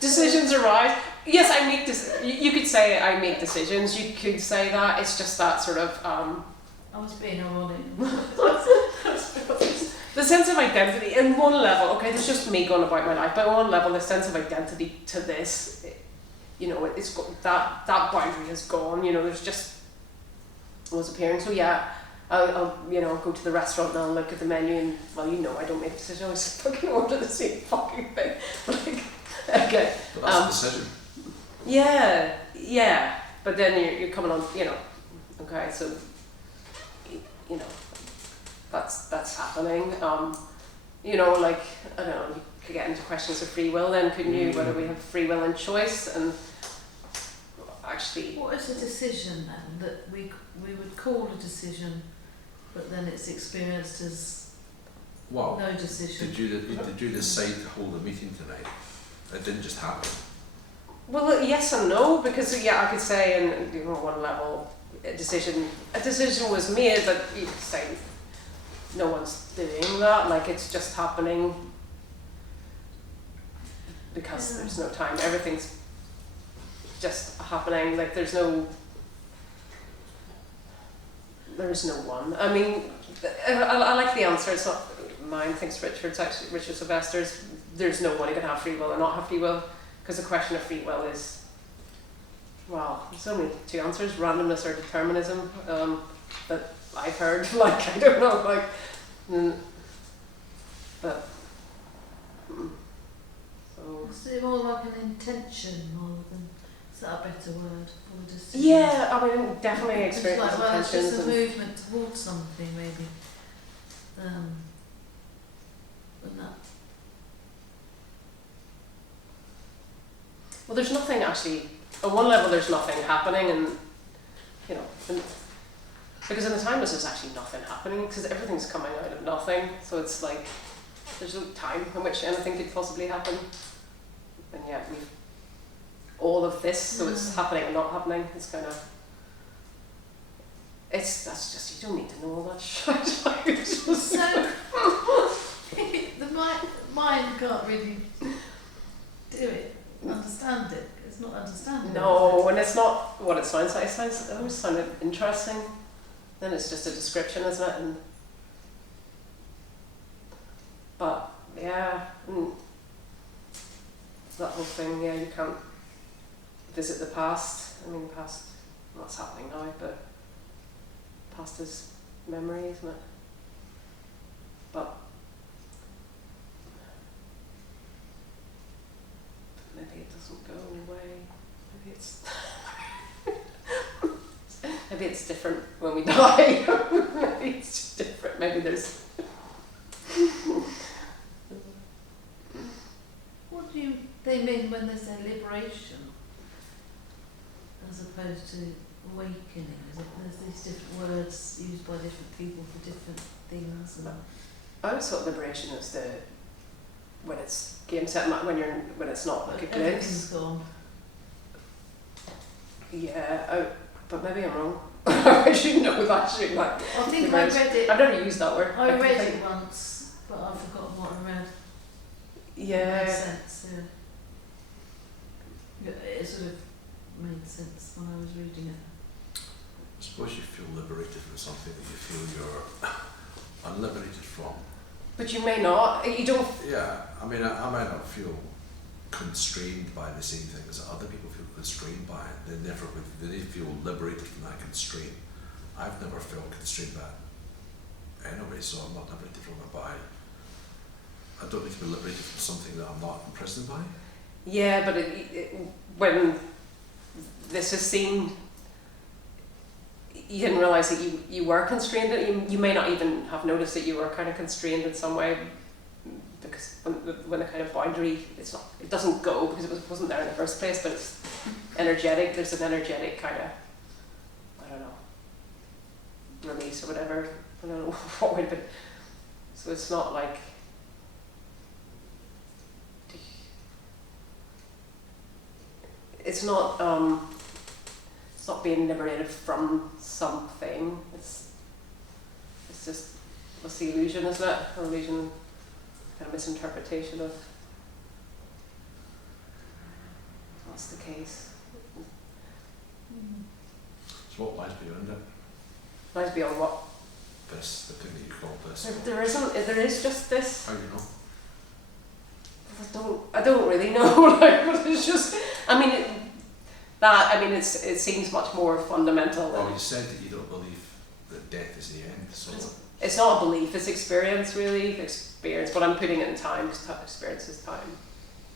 decisions arise. Yes, I make you could say I make decisions. You could say that. It's just that sort of. I was being ironic. The sense of identity, in one level, okay, there's just me going about my life, but on one level, the sense of identity to this, it's got that boundary is gone. There's just was appearing. So I'll go to the restaurant and I'll look at the menu and, well, I don't make decisions. I just fucking order the same fucking thing. Like, okay. But that's a decision. Yeah. But then you're coming on, okay, so, that's happening. Like, I don't know, you could get into questions of free will then, couldn't you? Whether we have free will and choice, and actually... What is a decision then that we would call a decision, but then it's experienced as no decision? Did you decide to hold a meeting tonight? It didn't just happen. Well, yes and no, because I could say in one level a decision was made, but you could say no one's doing that. Like, it's just happening because Yeah. there's no time. Everything's just happening. Like there's no one. I mean, I like the answer. It's not mine. Thinks Richard's actually Richard Sylvester's. There's no one who can have free will or not have free will, because the question of free will is, well, there's only two answers: randomness or determinism. That I've heard. Like I don't know. Like, but so. Is it more like an intention rather than, is that a better word for the decision? Yeah, I mean, definitely It's experience like, well, it's intentions just a and movement towards something, maybe. And that. well, there's nothing actually. On one level, there's nothing happening, and you know, and because in the timeless, there's actually nothing happening because everything's coming out of nothing. So it's like there's no time in which anything could possibly happen, and yet we've all of this. So it's happening and not happening. It's kind of. That's just you don't need to know all that shit. It's just- So, the mind can't really do it, understand it. It's not understandable. No, and it's not what it sounds like. It always sounded interesting. Then it's just a description, isn't it? And but yeah, that whole thing. Yeah, you can't visit the past. I mean, past. Well, it's happening now, but past is memory, isn't it? But maybe it doesn't go away. Maybe it's maybe it's different when we die. Maybe it's just different. Maybe there's. What do they mean when they say liberation as opposed to awakening? Is it, there's these different words used by different people for different things. And I always thought liberation is when it's game set when it's not like a everything's glimpse. gone. Yeah, but maybe I'm wrong. I should know that. Shouldn't I? I think I read it. I've never used that word. I can read think- it once, but I've forgotten what I read. It made Yeah. sense. Yeah. It sort of made sense when I was reading it. I suppose you feel liberated from something that you feel you're unliberated from. But you may not. You don't. Yeah, I mean, I might not feel constrained by the same things that other people feel constrained by. They feel liberated from that constraint. I've never felt constrained by it anyway, so I'm not liberated from it. But I don't need to be liberated from something that I'm not imprisoned by. Yeah, but when this is seen, you didn't realise that you were constrained. You may not even have noticed that you were kind of constrained in some way, because when the kind of boundary, it doesn't go because it wasn't there in the first place, but it's energetic. There's an energetic kind of, I don't know, release or whatever. I don't know what would have been. So it's not like. It's not being liberated from something. It's just, what's the illusion, isn't it? An illusion, kind of misinterpretation of what's the case. So what lies beyond it? Lies beyond what? The thing that you call this. There isn't. There is just this. How do you know? I don't really know. Like, but it's just. I mean, it seems much more fundamental. Well, you said that you don't believe that death is the end, so It's not a belief. It's experience, really. Experience. But I'm putting it in time because experience is time.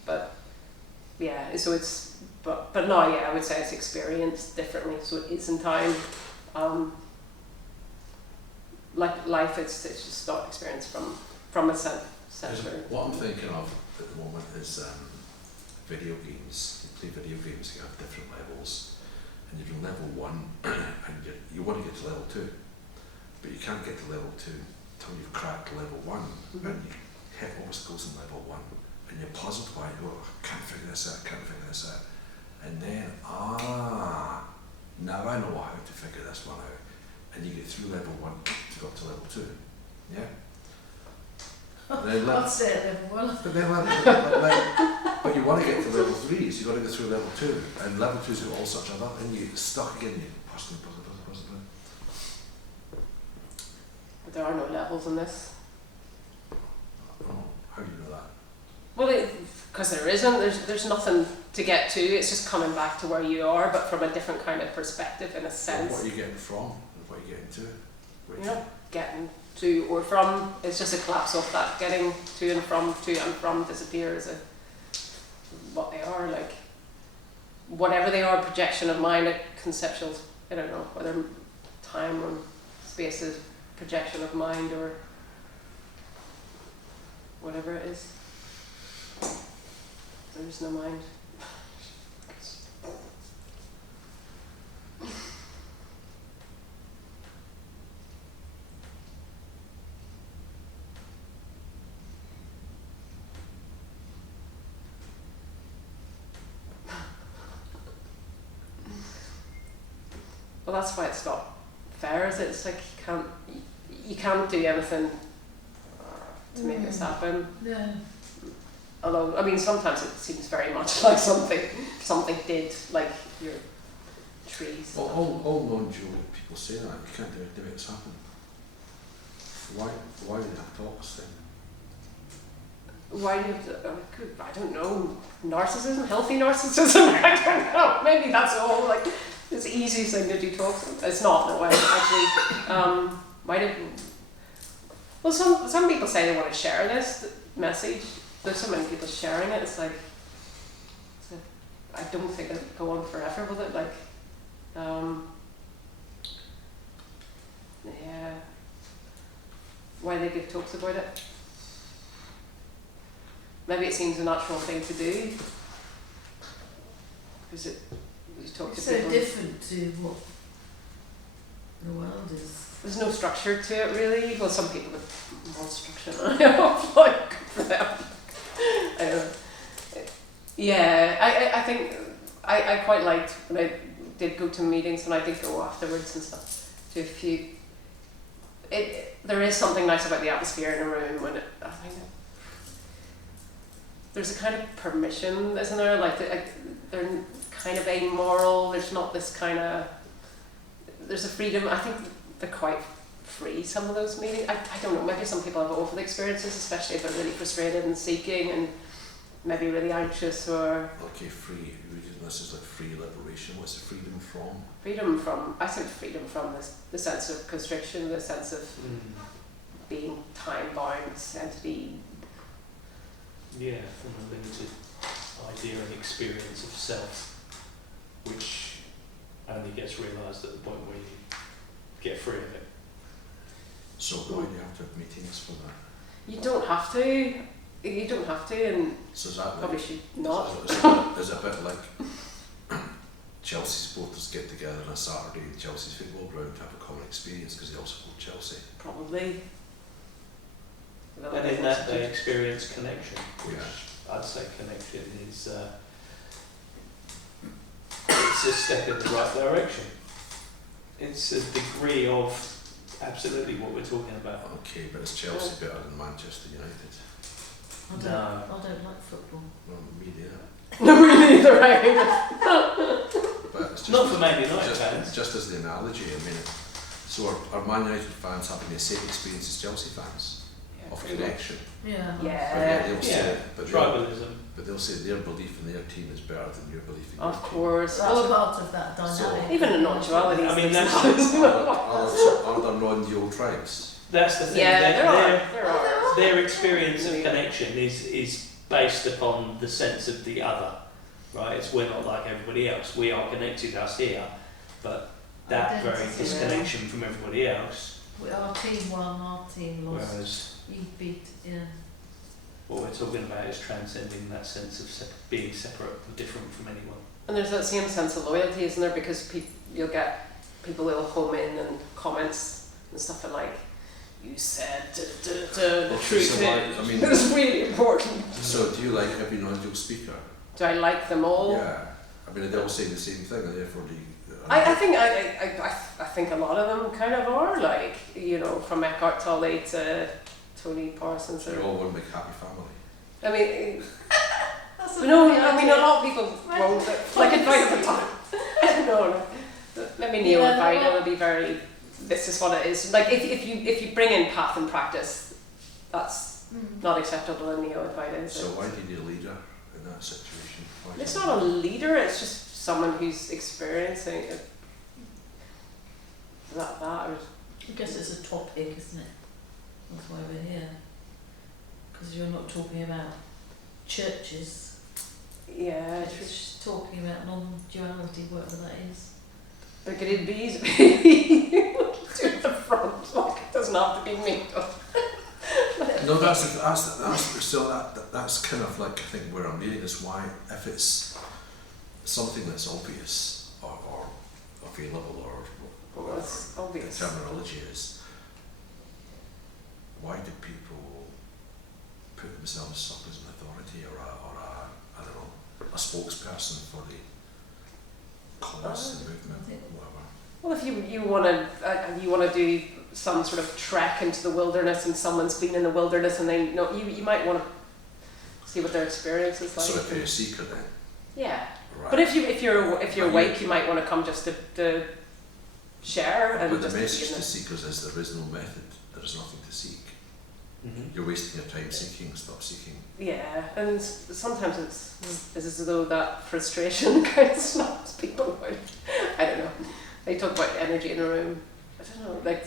But yeah, so it's. But no, yeah, I would say it's experienced differently. So it is in time. Like life, it's just not experienced from a center. what I'm thinking of at the moment is video games. You play video games, you have different levels, and you're in level 1 and you want to get to level 2, but you can't get to level 2 until you've cracked level 1. Mm-hmm. And you hit obstacles in level 1 and you're puzzled by it. Oh, I can't figure this out, and then now I know how to figure this one out, and you get through level 1 to go up to level 2. Yeah. And then I'll stay at level 1. but then but you want to get to level 3, so you got to go through level 2, and level 2's got all such other, and you get stuck again. You puzzle. But there are no levels in this. Oh, how do you know that? Well, because there isn't. There's nothing to get to. It's just coming back to where you are, but from a different kind of perspective, in a sense. What are you getting from? And what are you getting to? You're not getting to or from. It's just a collapse of that. Getting to and from disappears. What they are, like whatever they are, projection of mind, a conceptual. I don't know whether time or space is projection of mind or whatever it is. There is no mind. Well, that's why it's not fair, is it? It's like you can't do anything to make this happen. No. Although, I mean, sometimes it seems very much like something did, like your trees. Well, all non-dual people say that. You can't do it, it's happened. Why do they have talks then? Why do you have to, I don't know, narcissism, healthy narcissism, I don't know, maybe that's all, like, it's the easiest thing to do talks. It's not, in a way, actually. Why did, well, some people say they want to share this message. There's so many people sharing it, it's like, I don't think it'll go on forever with it, like, yeah. Why they give talks about it? Maybe it seems a natural thing to do. Because you talk It's to so people. different to what the world is. There's no structure to it, really. Well, some people have more structure than I have, like, good for them. I don't know. Yeah, I think I quite liked when I did go to meetings, and I did go afterwards and stuff to a few. There is something nice about the atmosphere in a room when I think there's a kind of permission, isn't there? Like they're kind of amoral. There's not this kind of. There's a freedom. I think they're quite free. Some of those meetings. I don't know. Maybe some people have awful experiences, especially if they're really frustrated and seeking and maybe really anxious or. Okay, free. This is like free liberation. What's the freedom from? Freedom from. I think freedom from the sense of constriction, the sense of being time bound entity. Yeah, from a limited idea and experience of self, which only gets realised at the point where you get free of it. So why do you have to have meetings for that? You don't have to. You don't have to, and So is that probably like, should not. is it a bit like Chelsea supporters get together on a Saturday at Chelsea's football ground to have a common experience because they also support Chelsea? Probably. And in that they experience connection, which Yeah. I'd say connection is it's a step in the right direction. It's a degree of absolutely what we're talking about. Okay, but is Chelsea better than Manchester United? I don't like football. Well, me neither. No, really, either, right? But it's just Not for Man United fans. just as the analogy, I mean, so are Man United fans having the same experience as Chelsea fans of pretty connection? Yeah. But Yeah. they'll Yeah, say, tribalism. but they'll say their belief in their team is better than your belief in your Of team. course. That's Well, part of that dynamic. So- even in non-duality. I mean, that's Are there non-dual tribes? That's the thing. Yeah, there are. Their, There are. their experience of connection is based upon the sense of the other, right? It's we're not like everybody else. We are connected, us here, but that very Identity. disconnection from everybody else. Our team won, our team lost. Whereas You beat, yeah. what we're talking about is transcending that sense of being separate and different from anyone. And there's that same sense of loyalty, isn't there? Because you'll get people who'll home in and comments and stuff and like, you said the Okay, truth. so I mean, It's really important. so do you like every non-dual speaker? Do I like them all? Yeah. I mean, they all say the same thing, and therefore do you... I think a lot of them kind of are, like, you know, from Eckhart Tolle to Tony Parsons. So you're all one big happy family. I mean, That's a no, lovely I mean a idea. lot of people won't. Like invite them time. No. Let me neo invite. well- It would be very. This is what it is. Like if you bring in path and practice, that's not acceptable in neo invite. Is So it? why do you need a leader in that situation? Why do It's you- not a leader. It's just someone who's experiencing it. That or I guess it's a topic, isn't it? That's why we're here. Because you're not talking about churches, yeah. you're just talking about non-duality, whatever that is. But could it be easy to the front? Like it doesn't have to be me. No, that's kind of like I think where I'm leading is why if it's something that's obvious or available or Well, whatever that's the obvious. terminology is, why do people put themselves up as an authority or a I don't know, a spokesperson for the cause, the movement, I think- whatever? Well, if you want to do some sort of trek into the wilderness, and someone's been in the wilderness, and they know you might want to see what their experience is like. So if you're a seeker then, Yeah, right? but if you're But awake, you might want to come just to share and but the just message you know. to seekers is there is no method, there is nothing to seek. Mm-hmm. You're wasting your time seeking, stop seeking. Yeah, and sometimes it's as though that frustration kind of snaps people out. I don't know. They talk about energy in a room. I don't know, like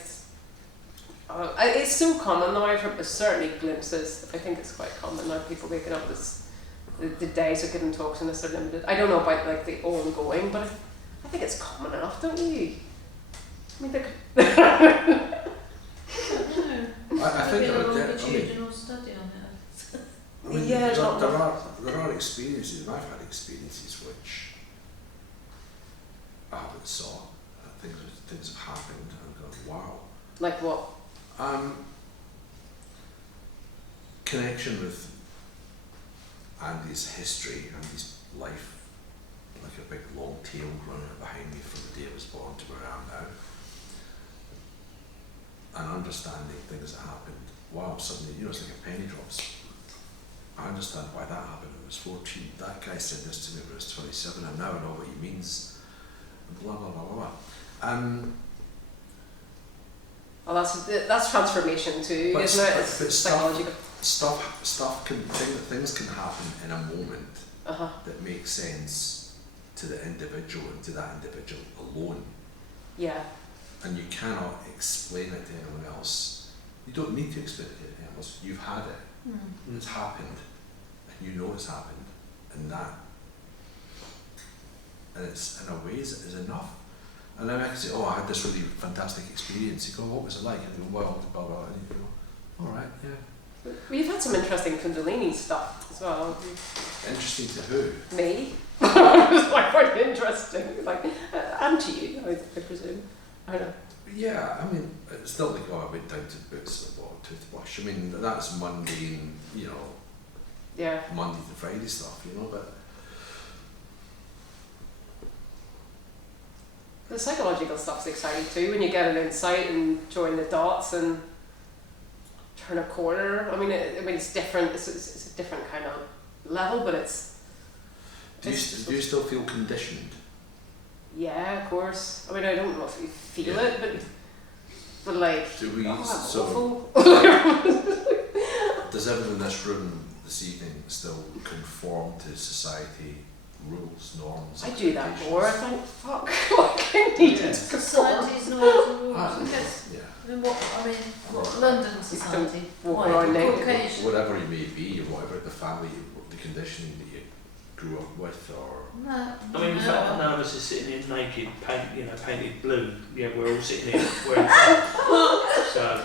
it's so common now. I've heard certainly glimpses. I think it's quite common now. People waking up as the days of giving talks and this are limited. I don't know about like the ongoing, but I think it's common enough, don't you? I mean, I think Maybe there a are longitudinal study on it. I mean, Yeah, there are experiences, and I've had experiences which I haven't saw. Things have happened, and I've gone, wow. like what? Connection with Andy's history, Andy's life, like a big long tail running behind me from the day I was born to where I am now. And understanding things that happened, wow, suddenly, it's like a penny drops. I understand why that happened when I was 14. That guy said this to me when I was 27, and now I know what he means. Blah, blah, blah, blah, blah. Well, that's transformation too, But isn't it? but It's psychological. Things can happen in a moment Uh-huh. that make sense to the individual and to that individual alone. Yeah. And you cannot explain it to anyone else. You don't need to explain it to anyone else. You've had it. It's happened. And you know it's happened. And it's in a way is enough. And then I can say, oh, I had this really fantastic experience. You go, what was it like? And you go, well, blah, blah, and you go, all right, yeah. We've had some interesting Kundalini stuff as well. Interesting to who? Me? It was like quite interesting. Like, and to you, I presume. I don't know. Yeah, I mean, it's not like, oh, I went down to Boots and bought a toothbrush. I mean, that's mundane, Yeah. Monday to Friday stuff, but The psychological stuff's exciting too, when you get an insight and join the dots and turn a corner. I mean, it's different. It's a different kind of level, but it's. do you still feel conditioned? Yeah, of course. I mean, I don't know if you feel Yeah. it, but like. Do we? Oh, I'm So awful. does everyone in this room this evening still conform to society rules, norms? I do that expectations? more. I think, fuck, like I need Yeah. to conform. Society's norms and rules. Ah, Yes. yeah. What London society? walk Why? around naked. Caucasian? Whatever you may be, or whatever the family, the conditioning that you grew up with, or No. I mean, in no. fact, none of us are sitting here naked, painted blue. Yeah, we're all sitting here wearing clothes. So,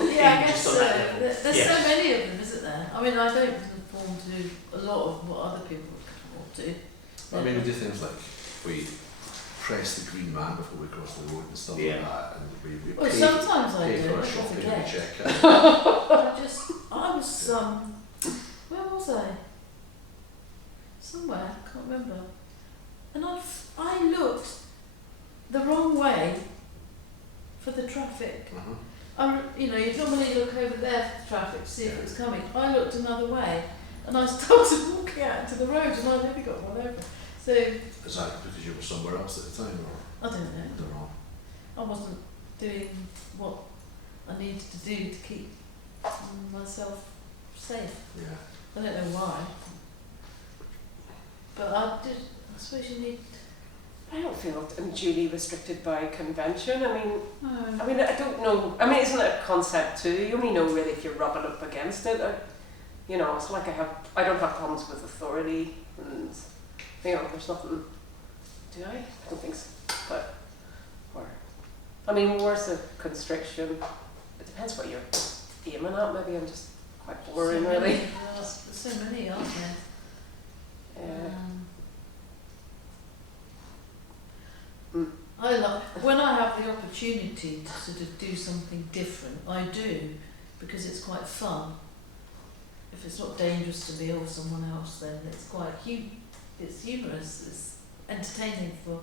Yeah, I just guess on so. that level. There's Yeah. so many of them, isn't there? I mean, I don't conform to a lot of what other people conform to. I mean, we do things like we press the green man before we cross the road and stuff Yeah. like that, and we Well, pay, sometimes I pay do. for I a shopping and we forget. check out. I was where was I? Somewhere, I can't remember. And I looked the wrong way for the traffic. Uh-huh. you know, you'd normally look over there for the traffic to see if it was coming. I looked another way, and I started walking out into the road, and I nearly got one over. So Is that because you were somewhere else at the time, or I don't know. I don't know? I wasn't doing what I needed to do to keep myself safe. Yeah. I don't know why, but I suppose you need. I don't feel unduly restricted by convention. I mean, No. I don't know. I mean, isn't it a concept too? You only know really if you're rubbing up against it. You know, it's like I don't have problems with authority, and you know, there's nothing. Do I? I don't think so. But, I mean, where's the constriction? It depends what you're aiming at. Maybe I'm just quite boring, so really. Many, there's so many, aren't there? Yeah. When I have the opportunity to sort of do something different, I do, because it's quite fun. If it's not dangerous to me or someone else, then it's quite it's humorous, it's entertaining for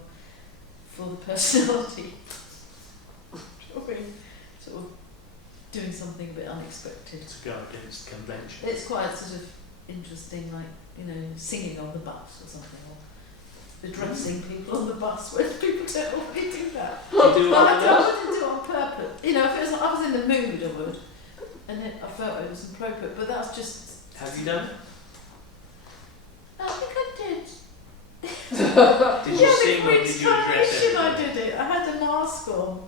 the personality. Sort of doing something a bit unexpected. To go against convention. It's quite sort of interesting, like, you know, singing on the bus or something, or addressing people on the bus when people don't normally do that. You do But all I those? wouldn't do it on purpose. You know, if it was, I was in the mood, I would, and I felt it was appropriate. But that's just. Have you done it? I think I did. Did you Yeah, sing the or did Queen's you address coronation. I everybody? did it. I had a mask on,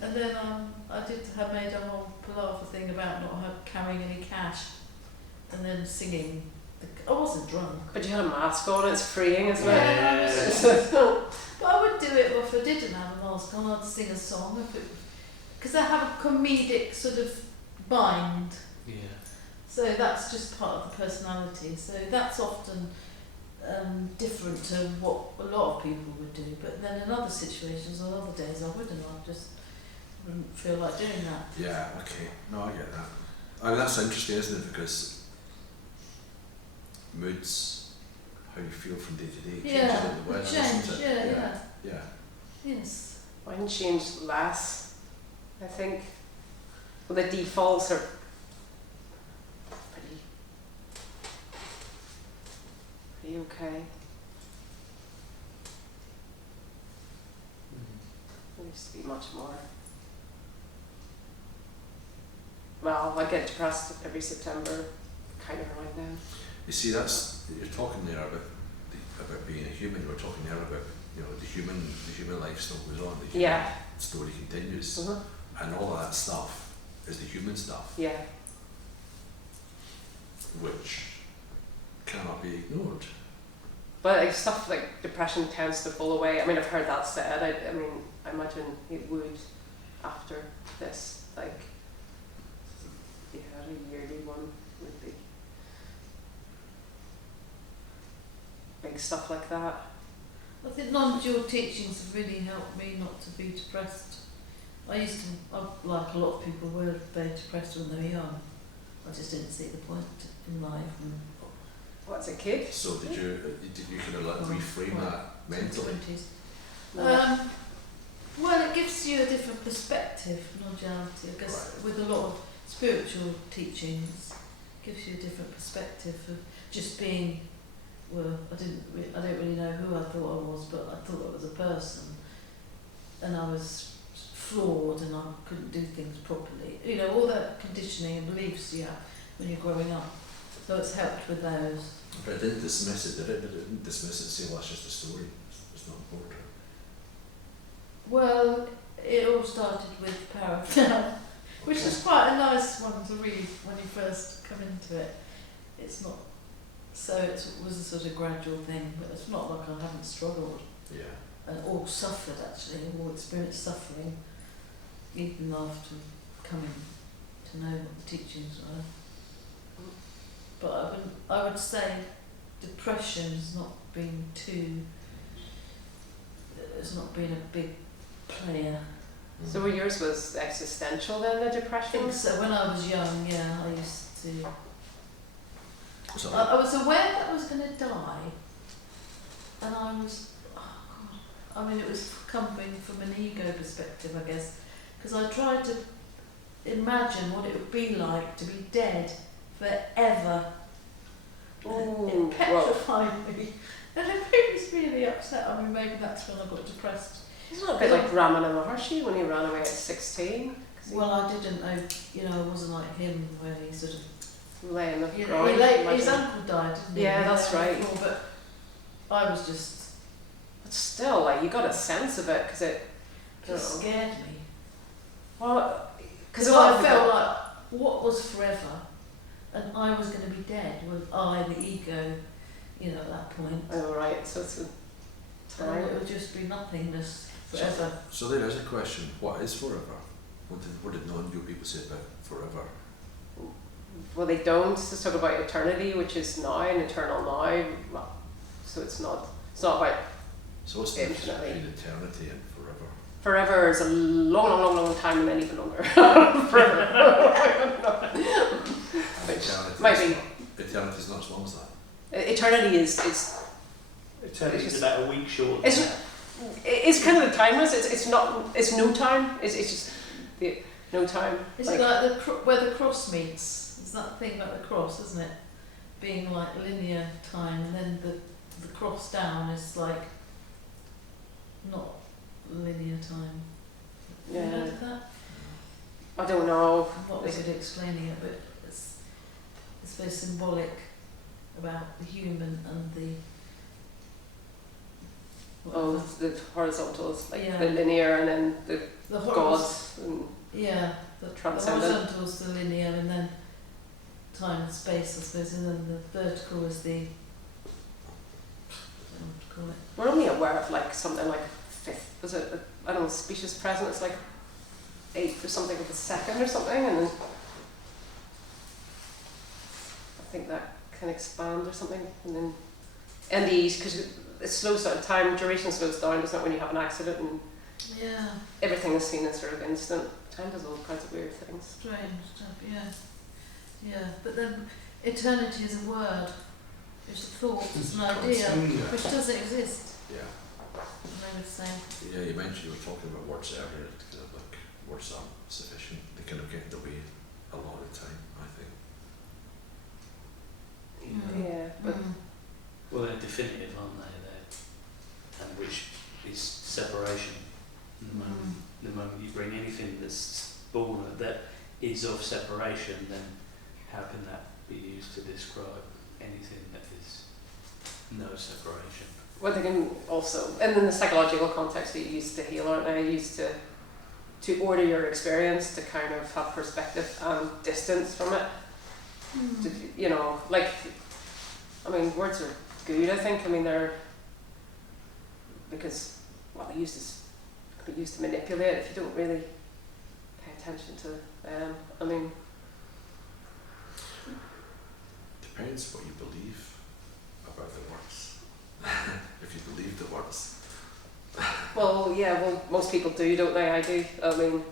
and then I made a whole palaver thing about not carrying any cash, and then singing. I wasn't drunk. But you had a mask on. It's freeing, isn't it? Yeah, Yeah. but I would do it if I didn't have a mask on. I'd sing a song because I have a comedic sort of mind. Yeah. So that's just part of the personality. So that's often different to what a lot of people would do. But then in other situations, on other days, I wouldn't. I just wouldn't feel like doing that. Yeah, okay. No, I get that. I mean, that's interesting, isn't it? Because moods, how you feel from day to day, Yeah, changes in the weather, change. isn't it? Yeah. Yeah. Yes. Mine changed less, I think. Well, the defaults are pretty okay. There used to be much more. Well, I get depressed every September, kind of right now. You see, you're talking there about being a human. We're talking there about, you know, the human life still goes on. The human Yeah. story continues, Uh-huh. and all of that stuff is the human stuff, Yeah. which cannot be ignored. But like, stuff like depression tends to fall away. I mean, I've heard that said. I mean, I imagine it would after this. Like, yeah, a yearly one would be big stuff like that. I think non-dual teachings have really helped me not to be depressed. Like a lot of people, were very depressed when they were young. I just didn't see the point in life. And What's a kid? So did you kind of like reframe that mentally? 20s. No. Well, it gives you a different perspective, non-duality. I guess with a lot of spiritual teachings, gives you a different perspective of just being. Well, I don't really know who I thought I was, but I thought I was a person, and I was flawed, and I couldn't do things properly. You know, all that conditioning and beliefs you have when you're growing up. So it's helped with those. But it didn't dismiss it, did it? It didn't dismiss it and say, well, that's just a story. It's not important. Well, it all started with Power of Now, which is quite a nice one to read when you first come into it. It's not, so it was a sort of gradual thing, but it's not like I haven't struggled Yeah. or suffered actually, or experienced suffering, even after coming to know what the teachings were. But I would say depression has not been it's not been a big player. So yours was existential then, the I depression? think so. When I was young, yeah, I used to. So, I was aware that I was going to die, and I was, I mean, it was coming from an ego perspective, I guess, because I tried to imagine what it would be like to be dead forever. Ooh, It petrified me. And it made me really upset. I mean, maybe that's when I got depressed. It's not a bit like Raman and Maharshi when he ran away at 16. Well, I didn't know, I wasn't like him when he sort of... Lay in the His ground. uncle died, didn't he? Yeah, that's right. Before, but I was just... But still, like, you got a sense of it because it Just scared me. Well, because I felt like what was forever, and I was going to be dead. Was I the ego? At that point. Oh right, so it's a time. It would just be nothingness forever. So there is a question: what is forever? What did non-dual people say about forever? Well, they don't. Just talk about eternity, which is now, an eternal now. Well, so it's not about. So what's the difference Infinitely. between eternity and forever? Forever is a long time, and then even longer. Forever. Eternity might is eternity is not as long as that. Eternity is Eternity is about a week short. it's kind of the timeless. It's no time. It's just no time. Is it like where the cross meets? It's that thing about the cross, isn't it? Being like linear time, and then the cross down is like not linear time. Yeah. You noticed that? I don't know. I'm not good at explaining it, but it's very symbolic about the human and the The horizontals, like Yeah. the linear, and then the the gods. And Yeah, the Transcendent. horizontal's the linear, and then time and space, I suppose, and then the vertical is the. I don't know what to call it. we're only aware of like something like fifth. Was it? I don't know. Species present. It's like eighth or something of a second or something, and then I think that can expand or something, and then NDEs because it slows down. Time duration slows down, doesn't it? When you have an accident and Yeah, everything is seen as sort of instant. Time does all kinds of weird things. strange stuff. Yeah, yeah. But then eternity is a word. It's a thought. It's an idea which doesn't exist. Yeah. And they would say. Yeah, you mentioned you were talking about words earlier. Kind of like words aren't sufficient. They kind of get away a lot of the time, I think. Yeah, but Well, they're definitive, aren't they? And which is separation. The moment you bring anything that's born that is of separation, then how can that be used to describe anything that is no separation? well, they can also, and in the psychological context that you use to heal, aren't they? Used to order your experience, to kind of have perspective and distance from it. To, like, I mean, words are good. I think. I mean, they're because they can be used to manipulate if you don't really pay attention to them. I mean, Depends what you believe about the words. If you believe the words. well, yeah, well, most people do, don't they? I do. I mean,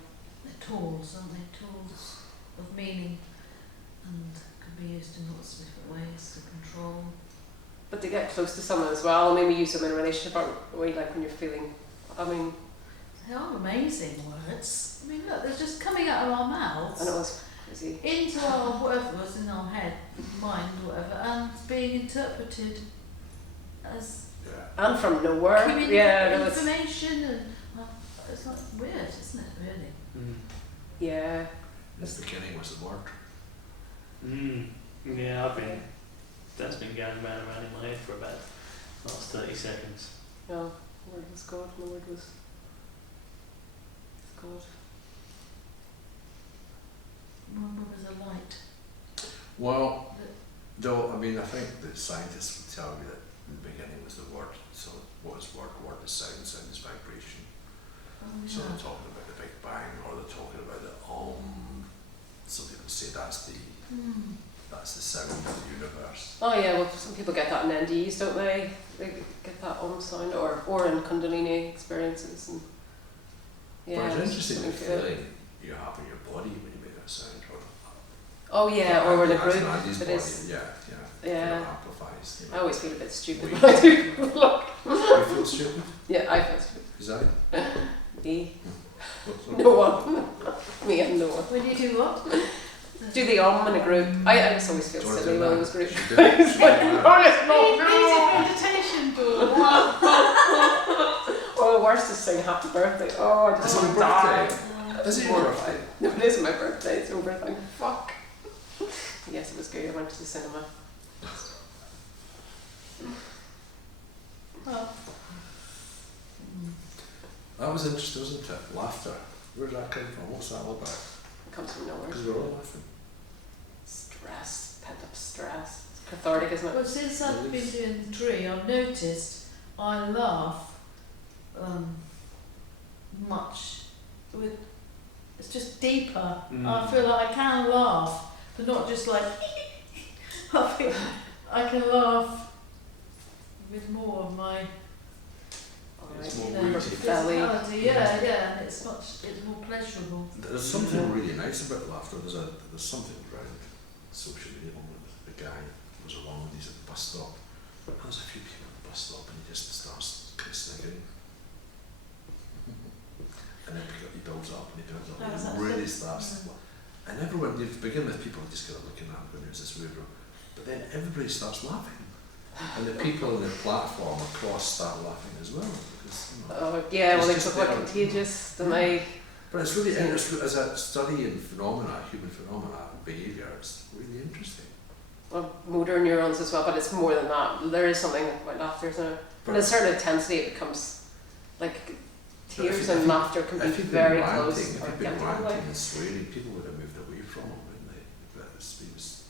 They're tools, aren't they? Tools of meaning, and could be used in lots of different ways to control. but to get close to someone as well. I mean, we use them in a relationship, aren't we? Like when you're feeling. I mean, They are amazing words. I mean, look, they're just coming out of our mouths. I know it's crazy. Into our whatever's in our head, mind, whatever, and being interpreted as Yeah. And from nowhere. Yeah, no, it's, information, and it's like weird, isn't it? Really. yeah. In the beginning was the word. Yeah, that's been going round and round in my head for about the last 30 seconds. No, the word was God. The word was God. Remember, was a light. Well, though, I mean, I think that scientists would tell you that in the beginning was the word. So what is word? Word is sound, sound is vibration. Oh, So yeah. they're talking about the Big Bang, or they're talking about the Some people say that's the sound of the universe. Oh yeah, well some people get that in NDEs, don't they? They get that sound, or in Kundalini experiences, and yeah. But it's interesting the something to it. feeling you have in your body when you make that sound. Or Oh yeah, or in a that's group. Andy's It body. is. Yeah. Yeah. It amplifies. I always feel a bit stupid We- when I do. Look. You feel stupid? Yeah, I feel stupid. Is that it? Me. What's No one. Me and Noah. When you do what? Do the in a group. I just always feel Do you wanna silly do when that? those groups. Should do it. Should do that. Meditation ball. Or the worst is saying happy birthday. Oh, I It's just on want your to die. birthday. Is it your Horrified. No, it isn't my birthday. It's over. Thank fuck. Yes, it was good. I went to the cinema. Well, That was interesting, wasn't it? Laughter. Where did that come from? What's that all about? It comes from nowhere. Because we're all laughing. Stress, pent up stress. It's cathartic, isn't it? well, since I've been doing the tree, I've noticed I laugh much with. It's just deeper. I feel like I can laugh, but not just like. I feel I can laugh with more of my It's Alright. more you know, rooted. physicality. Yeah, and it's more pleasurable. There's something really nice about laughter. There's something around social media. The guy goes along and he's at the bus stop. There's a few people at the bus stop and he just starts kind of sniggering. And then he builds up and he builds up Oh, and is that he really good? starts. And everyone, you begin with people just kind of looking at him going, who's this weirdo? But then everybody starts laughing. And the people on the platform across start laughing as well. Because, you know, Oh, yeah, well, It's they just talk about there. contagious. Then I. but it's really interesting as a study in phenomena, human phenomena, behaviour. It's really interesting. Well, motor neurons as well, but it's more than that. There is something about laughter, isn't it? But At a certain intensity, it becomes like But if tears you- and laughter can be if you'd very been ranting, close. if you'd been Organic, ranting like. and swearing, people would have moved away from him, wouldn't they? But it was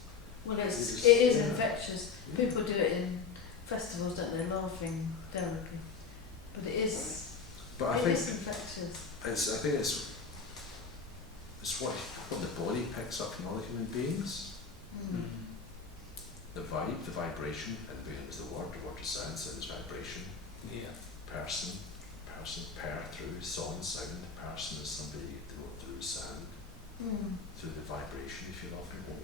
Well, It's- it is yeah. infectious. yeah. People do it in festivals, don't they? Laughing therapy, but it is But I it think is infectious. it's what the body picks up from other human beings. The vibe, the vibration, and the beginning is the word is sound, sound is vibration. Yeah. Person, per through sound, person is somebody through sound, through the vibration, if you love people.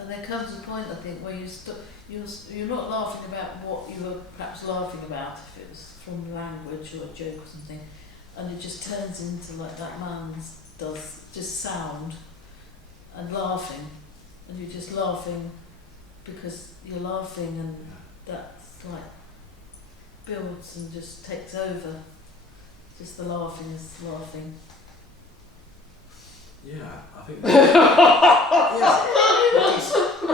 And there comes a point, I think, where you're not laughing about what you were perhaps laughing about, if it was from language or a joke or something, and it just turns into like that man's does, just sound and laughing, and you're just laughing because you're laughing, and that's like builds and just takes over. Just the laughing is laughing. Yeah, I think. Yeah,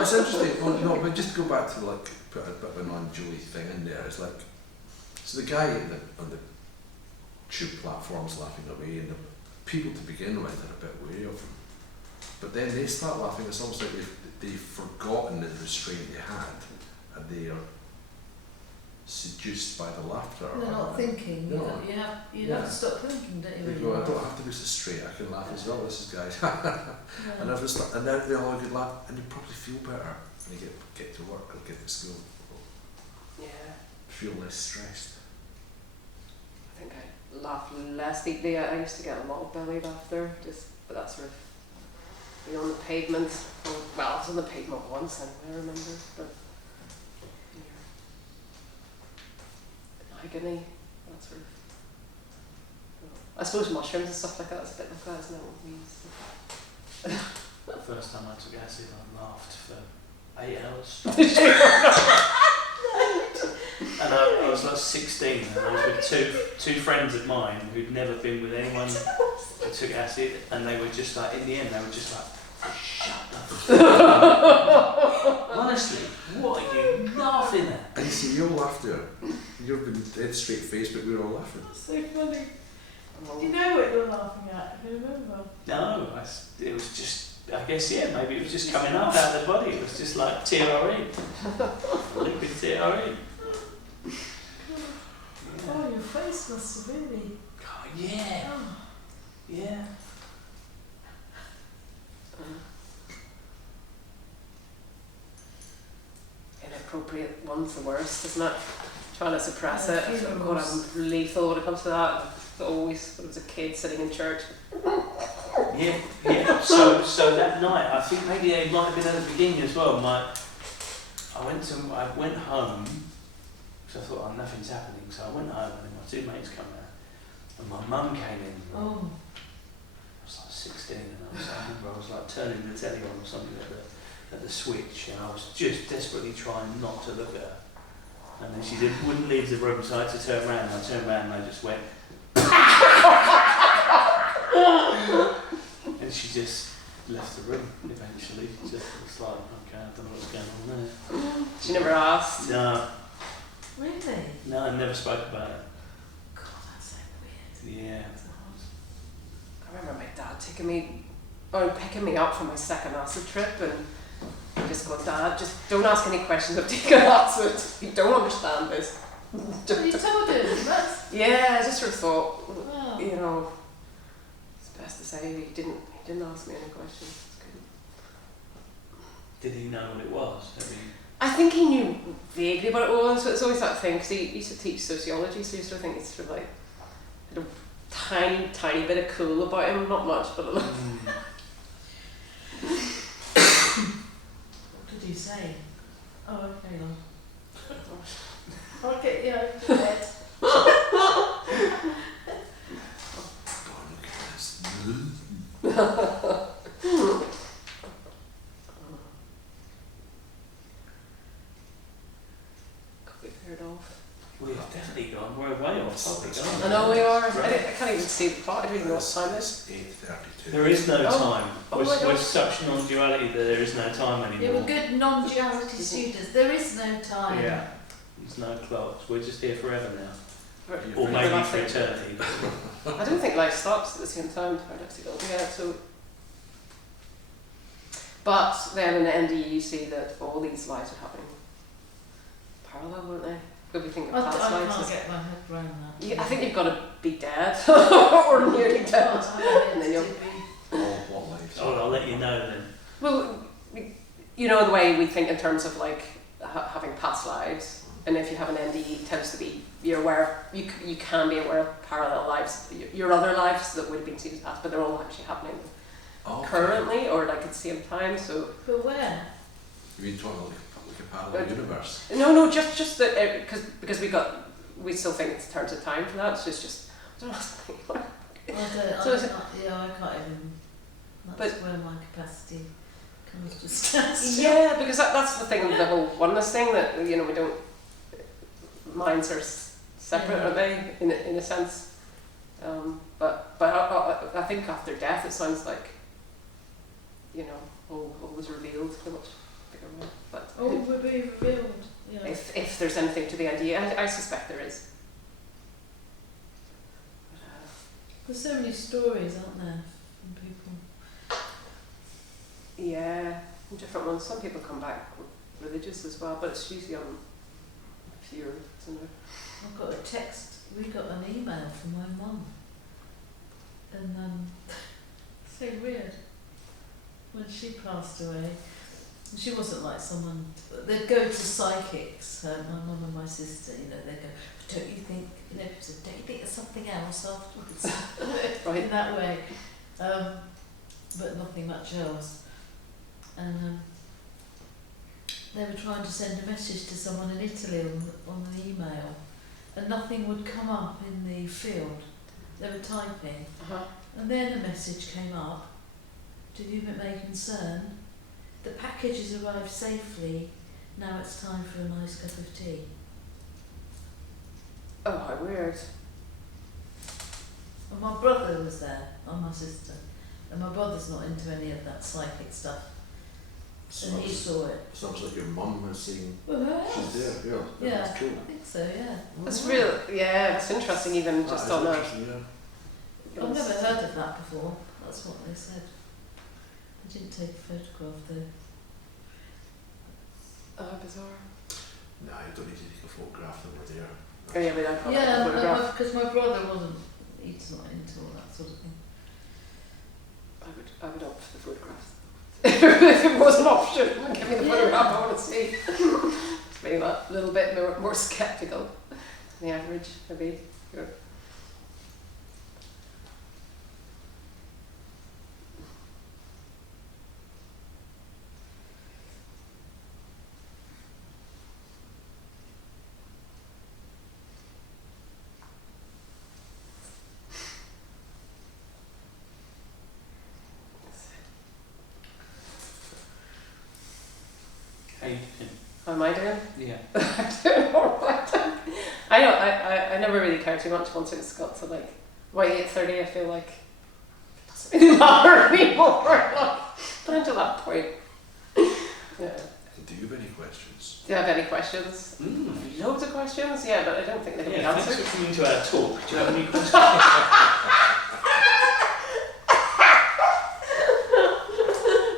it's interesting. Well, no, but just go back to like put a bit of a non-duality thing in there. It's like, so the guy on the tube platform's laughing away, and the people to begin with are a bit wary of him. But then they start laughing. It's almost like they've forgotten the restraint they had, and they are seduced by the laughter. They're not thinking. No. You have Yeah. to stop thinking, don't you? They when go, you I laugh? don't have to be so straight. I can laugh as well. This is guys. Yeah. And then they all have a good laugh, and you probably feel better when you get to work or get to school. Yeah, Feel less stressed. I think I laugh less deeply. I used to get a lot of belly laughter, but that's sort of being on the pavement. Well, I was on the pavement once, anyway, I remember. But agony, that sort of. I suppose mushrooms and stuff like that is a bit like that, isn't it? What we use. The first time I took acid, I laughed for 8 hours. And I was like 16, and I was with two friends of mine who'd never been with anyone who took acid, and they were just like, in the end, they were just like, shut up. Honestly, what are you laughing at? And you see, your laughter, you've been dead straight face, but we're all laughing. That's so funny. Do you know what you're laughing at? Do you remember? No, it was just, I guess, yeah, maybe it was just coming up out of the body. It was just like TRE. Liquid TRE. Oh, your face must have really. Oh, yeah. Oh. Yeah. Inappropriate one's the worst, isn't it? Trying to suppress Yeah, it. I feel God, I'm lethal when it comes to that. Always, when I was a kid sitting in church. Yeah, yeah. So that night, I think maybe it might have been at the beginning as well. I went home because I thought, oh, nothing's happening. So I went home, and my two mates come out, and my mum came in. Oh. 16, and I remember I was like turning the telly on or something at the switch, and I was just desperately trying not to look at her. And then she wouldn't leave the room, so I had to turn around. I turned around and I just went, and she just left the room eventually. Just was like, okay, I don't know what's going on there. She never asked. No, Really? no, I never spoke about it. God, that's so weird. Yeah. I remember my dad picking me up from my second acid trip, and he just go, Dad, just don't ask any questions of taking acid. You don't understand this. So you told him, that's... Yeah, I just sort of thought, Wow. you know, it's best to say he didn't ask me any questions. It's good. Did he know what it was? I think he knew vaguely what it was, but it's always that thing, because he used to teach sociology, so you sort of think it's sort of like a tiny bit of cool about him, not much, but a little. What did you say? Oh, okay, love. Okay, yeah, go ahead. God, look at this. Could we clear it off? We've definitely gone. We're way off topic, aren't we? I know we are. I Right. can't even see the clock. I don't even know what time it is. It's 8:32. There is no Oh. time. Oh we're, my God. we're such non-duality that there is no time Yeah, anymore. we're good non-duality students. There is no time. Yeah. There's no clocks. We're just here forever now. Or For maybe that for thing. eternity. I don't think life stops at the same time. I'd have to go. Yeah, so. But then in the NDE you see that all these lives are happening parallel, won't they? Could we think I of past lives? can't get my head around that. Yeah, I think you've got to be dead or nearly dead. And then you'll- What lives? Oh, I'll let you know then. Well, you know the way we think in terms of like having past lives, and if you have an NDE, it tends to be you're aware you can be aware of parallel lives, your other lives that would have been seen as past, but they're all actually happening Okay. currently or like at the same time. So But where? You mean talking like a parallel universe? no, just that because we still think it's terms of time for that. So it's just I don't know. So is it- I can't even. That's But- where my capacity comes to stand. Yeah, because that's the thing, the whole oneness thing that we don't. Minds are separate, Yeah. aren't they? In a sense, but I think after death it sounds like all was revealed in a much bigger way. But Oh, we're being revealed. Yeah. if there's anything to the idea, I suspect there is. But, There's so many stories, aren't there, from people? yeah, different ones. Some people come back religious as well, but it's usually on fewer, isn't it? I've got a text. We got an email from my mum, and so weird. When she passed away, she wasn't like someone. They'd go to psychics. My mum and my sister, they'd go. Don't you think? People said, don't you think there's something else afterwards? Right. In that way, but nothing much else. And they were trying to send a message to someone in Italy on the email, and nothing would come up in the field. They were typing, and then a message came up. To you may concern, the package has arrived safely. Now it's time for a nice cup of tea. Oh, how weird. And my brother was there, and my sister, and my brother's not into any of that psychic stuff, and he saw it. Sounds like your mum was saying Well, she's there. Yeah, yeah, that's cool. I think so. Yeah. It's real. Yeah, it's interesting even That just is on that. interesting, yeah. I've never heard of that before. That's what they said. I didn't take a photograph though. Oh, bizarre. Nah, you don't need to take a photograph that we're there. Oh yeah, we don't have a Yeah, photograph. because my brother wasn't. He's not into all that sort of thing. I would opt for the photographs. If it was an option, give me the photograph I want to see. Just being that little bit more sceptical than the average, maybe. Sure. Am I doing? Yeah. I'm doing alright. I never really cared too much once it's got to like, by 8:30 I feel like it doesn't really matter anymore. Like, but until that point. Yeah. Do you have any questions? Do you have any questions? Loads of questions, yeah, but I don't think they can be answered. Thanks for coming to our talk. Do you have any questions?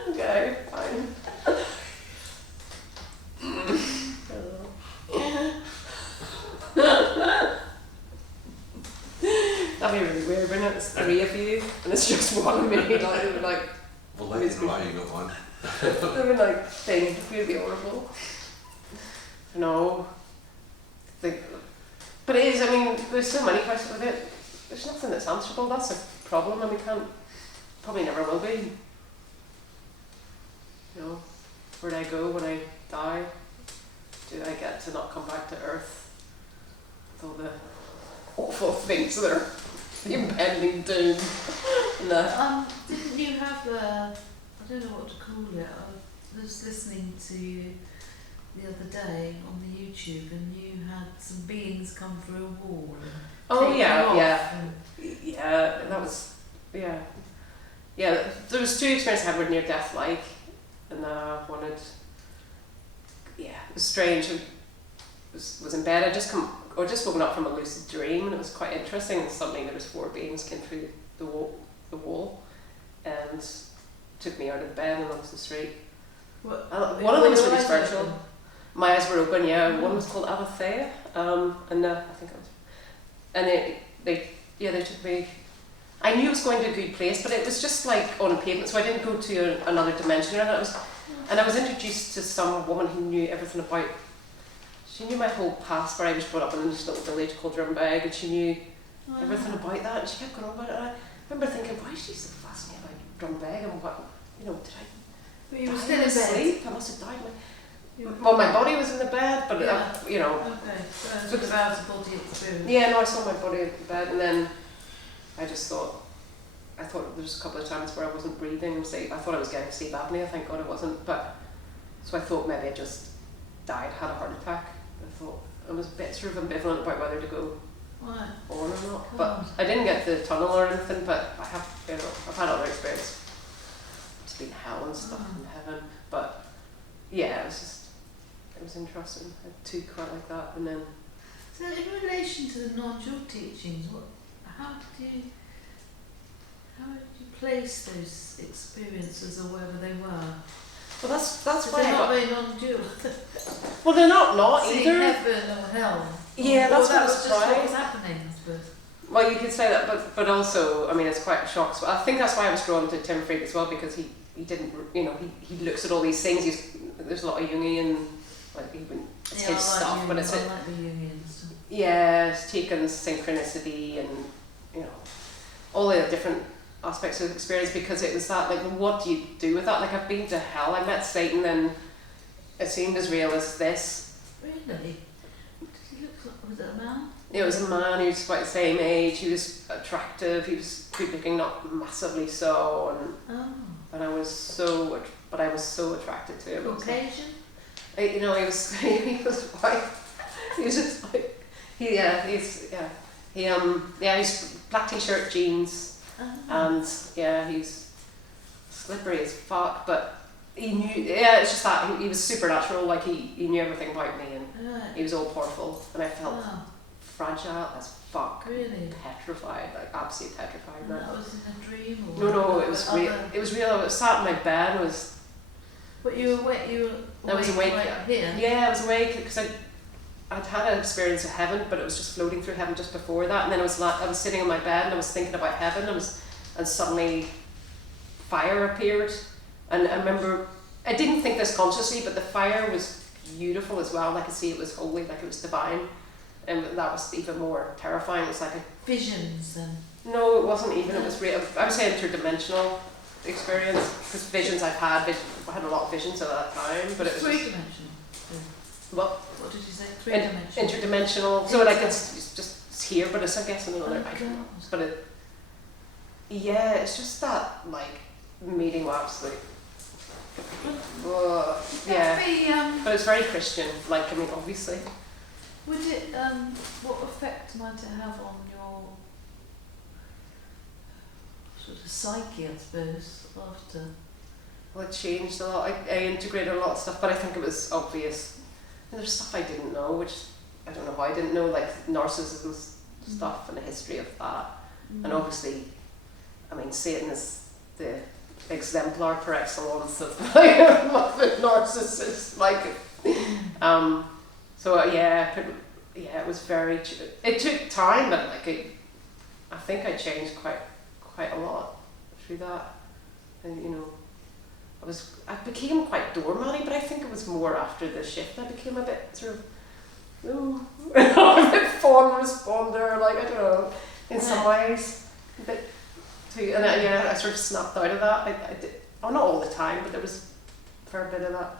Okay, fine. That'd be really weird when it's 3 of you and it's just one of me. Like, Well, let me know why you got one. it would like thing. It would be horrible. No. But it is, I mean, there's so many questions with it. There's nothing that's answerable. That's a problem, and we can't, probably never will be. You know, where do I go when I die? Do I get to not come back to Earth with all the awful things that are the impending doom? No. Didn't you have I don't know what to call it, I was listening to you the other day on the YouTube and you had some beings come through a wall and Oh take yeah, you off yeah. and- Yeah, that was, yeah. Yeah, there was 2 experiences I had were near death like, and I wanted, yeah, it was strange. I was in bed, I'd just woken up from a lucid dream, and it was quite interesting, and suddenly there was 4 beings came through the wall, and took me out of the bed and onto the street. What, One of them was were your really eyes spiritual. open? My eyes were open, yeah. One was called Abathea, and I think I was, and they took me. I knew it was going to a good place, but it was just like on pavement, so I didn't go to another dimension. And I was introduced to some woman who knew everything about. She knew my whole past, where I was brought up in this little village called Drumbeg, and she knew everything about that. And she kept going on about it. And I remember thinking, why is she so fascinated about Drumbeg and what, did I? But you were die still in in bed. sleep? I must have died. You were- Well, my body was in the bed, but Yeah. Yeah, Okay, so it was out of body experience. no, I saw my body in the bed, and then I thought there was a couple of times where I wasn't breathing. I thought I was getting sleep apnea. Thank God I wasn't. But so I thought maybe I just died, had a heart attack. I thought I was a bit sort of ambivalent about whether to go Right. on or not. Come But on. I didn't get the tunnel or anything. But I have, I've had other experience to be in hell and stuff in heaven. But yeah, it was interesting. I had 2 quite like that, and then. So in relation to the non-dual teachings, how did you place those experiences or wherever they were? Well, that's So why they're I not got. very non-dual. Well, they're not Seeing either. heaven or hell. Yeah, that's that what was was just what right. was happening, I suppose. Well, you could say that, but also, I mean, it's quite a shock. So I think that's why I was drawn to Tim Freak as well, because he didn't, he looks at all these things. There's a lot of Jungian, like even it's his stuff, but it's I like the Jungian stuff. yeah, it's taken synchronicity and all the different aspects of experience, because it was that, like, what do you do with that? Like, I've been to hell, I met Satan, and it seemed as real as this. Really? Did he look like, was it a man? It was a man who was about the same age, he was attractive, he was good looking, not massively so, and I was so attracted to him. Caucasian? He was he was white. He was just like he's black t-shirt, jeans, and he's slippery as fuck, but he knew, it's just that he was supernatural, like he knew everything about me, and Right. he was all powerful, and I felt Wow. fragile as fuck, Really? petrified, like absolutely petrified. And that was in a dream or? No, it was real. It was real. I was sat in my bed, But you were awake, I was awake, right here? yeah, I was awake, because I'd had an experience of heaven, but it was just floating through heaven just before that, and then I was sitting on my bed and I was thinking about heaven, and suddenly fire appeared, and I remember, I didn't think this consciously, but the fire was beautiful as well, and I could see it was holy, like it was divine, and that was even more terrifying. It was like Visions then? no, it wasn't even, it was real. I would say interdimensional experience, because visions I had a lot of visions at that time, but it was Three-dimensional? What did you say? Three-dimensional? interdimensional, so like it's just here, but it's I guess another, I don't know, but it's just that like meeting with absolute Yeah, That'd be, but it's very Christian. Like, I mean, obviously. would it, what effect might it have on your sort of psyche, I suppose, after? Well, it changed a lot. I integrated a lot of stuff, but I think it was obvious. And there's stuff I didn't know, which I don't know how I didn't know, like narcissism stuff and the history of that. And obviously, I mean, Satan is the exemplar par excellence of like a narcissist. Like, so it was very. It took time, but like I think I changed quite a lot through that, and you know. I became quite doormatty, but I think it was more after the shift I became a bit sort of, a bit fawn responder, like, I don't know, in some ways, a bit too, and I sort of snapped out of that. I did, not all the time, but there was a fair bit of that.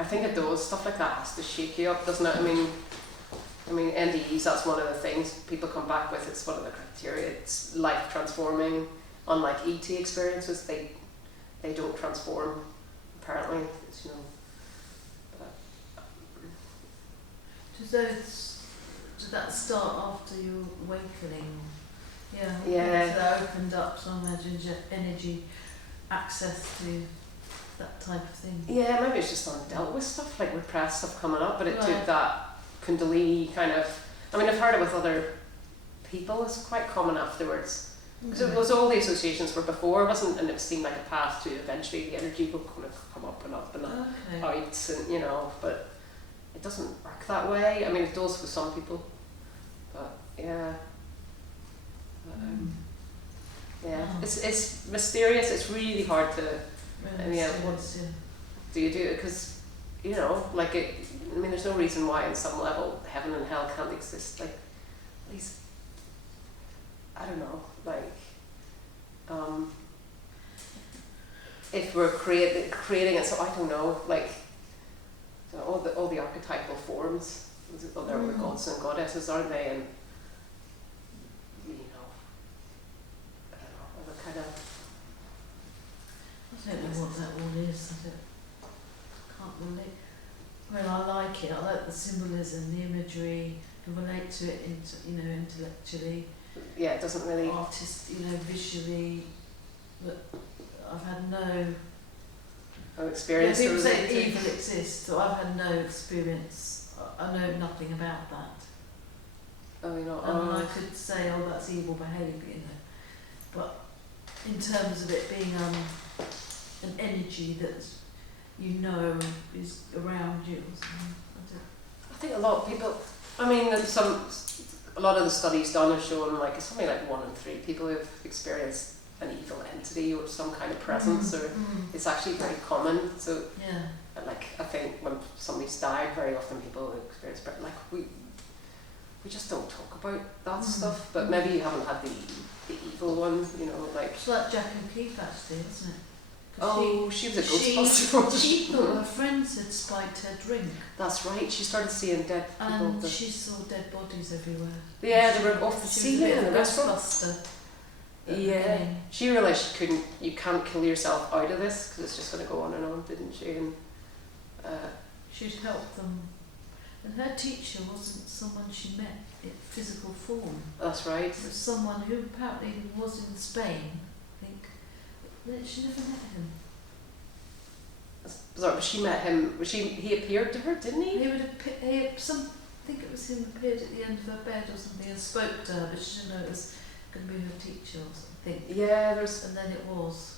I think it does, stuff like that has to shake you up, doesn't it? I mean, NDEs, that's one of the things people come back with, it's one of the criteria, it's life transforming. Unlike ET experiences, they don't transform, apparently. It's, you know. But, did that start after your awakening? Yeah. Yeah. So that opened up some energy access to that type of thing. Yeah, maybe it's just undealt with stuff, like repressed stuff coming up, but it Right. took that Kundalini kind of. I mean, I've heard it with other people. It's quite common afterwards. Because it was all the associations were before, wasn't, and it seemed like a path to eventually the energy will kind of come up and out, and you know, but it doesn't work that way. I mean, it does for some people, but yeah, it's mysterious. It's really hard to. Do you do it? Because you know, like it. I mean, there's no reason why, on some level, heaven and hell can't exist. Like, at least. I don't know, like, if we're creating it, so I don't know, like, so all the archetypal forms, well, they're the gods and goddesses, aren't they? And you know, I don't know, the kind of. I don't know what that all is. Can't relate. Well, I like it. I like the symbolism, the imagery, and relate to it intellectually. Yeah, it doesn't really. Visually, but I've had no. Experience. People say evil exists, so I've had no experience. I know nothing about that. Oh, you know. I could say, oh, that's evil behaviour, But in terms of it being an energy that is around you or something. I think a lot of people. I mean, a lot of the studies done have shown like it's something like 1 in 3 people who've experienced an evil entity or some kind of presence, or it's actually very common. So, like I think when somebody's died, very often people experience, like we just don't talk about that stuff. But maybe you haven't had the evil one, like. It's like Jack O'Keefe actually, wasn't it? She was a ghostbuster. She thought her friends had spiked her drink. That's right. She started seeing dead people. And she saw dead bodies everywhere. Yeah, they were off the ceiling in the restaurant. Yeah. She realised you can't kill yourself out of this because it's just going to go on and on, didn't she? And she'd help them. And her teacher wasn't someone she met in physical form. That's right. It was someone who apparently was in Spain, I think. But she never met him. That's bizarre, but she met him. He appeared to her, didn't he? I think it was him appeared at the end of her bed or something and spoke to her, but she didn't know it was going to be her teacher or something. Yeah, and then it was.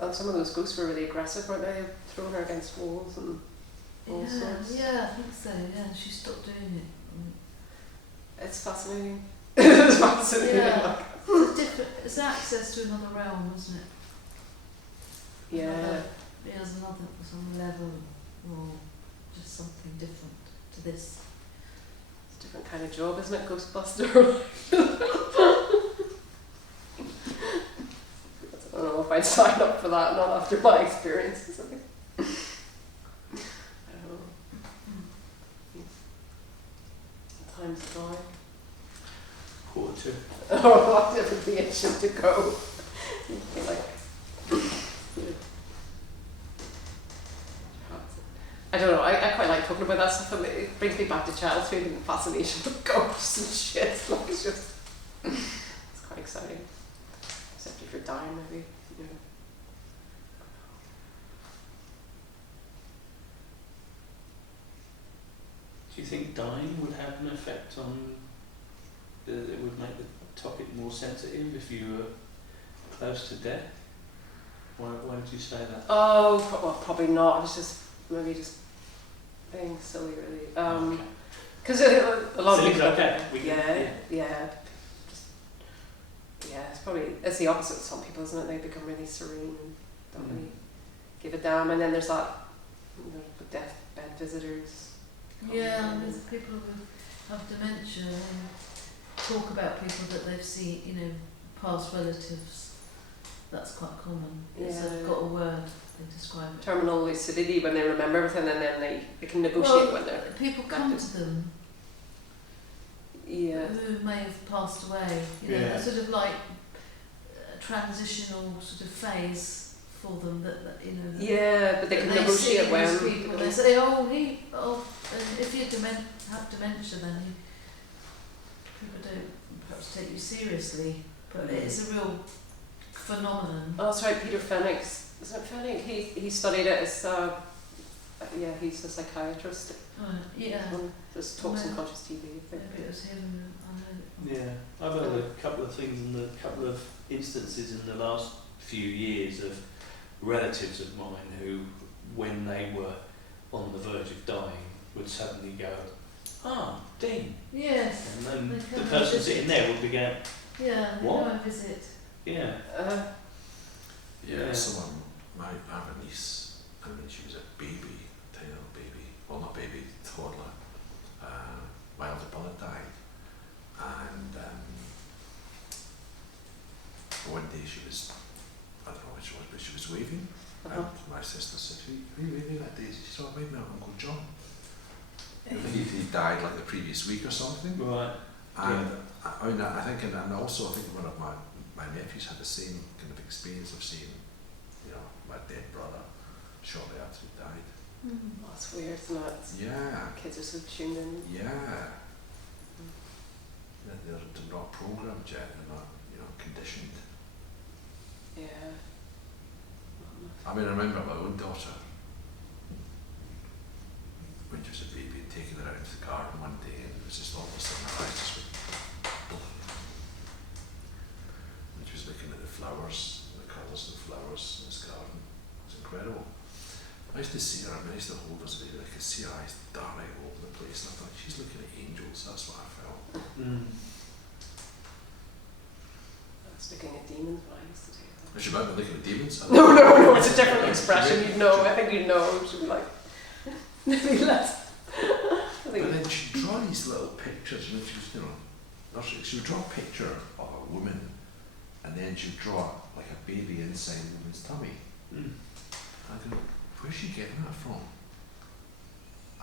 And some of those ghosts were really aggressive, weren't they? Throwing her against walls and all sorts. Yeah, I think so. Yeah, she stopped doing it. It's fascinating. It's fascinating. Yeah. It's access to another realm, isn't it? Yeah. There's some level or just something different to this. It's a different kind of job, isn't it, Ghostbuster? I don't know if I'd sign up for that, not after my experiences. I don't know. Time's flying. 1:45. Oh, what did the itch to go? You'd be like. I don't know, I quite like talking about that stuff. It brings me back to childhood and fascination with ghosts and shit. Like, it's just, it's quite exciting. Except if you're dying, maybe. You know. Do you think dying would have an effect on, it would make the topic more sensitive if you were close to death? Why did you say that? Oh, well, probably not. I was just maybe just being silly, really. Because a lot of Seems people. okay. Yeah. Just, yeah, it's the opposite with some people, isn't it? They become really serene and don't really give a damn. And then there's that, the deathbed visitors. Yeah, there's people who have dementia and talk about people that they've seen, past relatives. That's quite common. Yeah. They've got a word, they describe it. Terminal lucidity, when they remember everything, and then they can negotiate when they're. People come to them Yeah. who may have passed away. Yeah. Sort of like a transitional sort of phase for them that Yeah, but they can that see negotiate when. these people. They say, if you have dementia, then people don't perhaps take you seriously. But it's a real phenomenon. Oh, that's right, Peter Fenwick's. Is it Fenwick? He studied it as. He's a psychiatrist. Yeah. Just talks on conscious TV. I think. Maybe it was him. I know. Yeah, I've heard a couple of things and a couple of instances in the last few years of relatives of mine who, when they were on the verge of dying, would suddenly go, Dean. Yes. And then They the come person and sitting visit. there would be going, Yeah, they What? go and visit. yeah. Yeah, Yeah. someone, I have a niece, and when she was a baby, tiny little baby, well not baby, toddler, my elder brother died, and one day she was, I don't know what she was, but she was waving, and my sister said, who are you waving at, Daisy? She said, I'm waving at Uncle John. And he died like the previous week or something. Right. And I think, and also I think one of my nephews had the same kind of experience of seeing, my dead brother shortly after he died. Oh, that's weird, isn't it? Yeah, Kids are so tuned in. yeah. They're not programmed yet, they're not, conditioned. Yeah. I mean, I remember my own daughter, when she was a baby, and taking her out into the garden one day, and it was just all of a sudden her eyes just went, and she was looking at the flowers, and the colours of the flowers in this garden. It was incredible. I used to see her, I used to hold her, so I could see her eyes darting all over the place, and I thought, she's looking at angels, that's what I felt. I was looking at demons when I used to do that. She might be looking at demons. No, it's a different expression. You'd know. I think you'd know. She'd be like, maybe less. But then she'd draw these little pictures, and she was, she would draw a picture of a woman, and then she'd draw like a baby inside a woman's tummy. I go, where's she getting that from?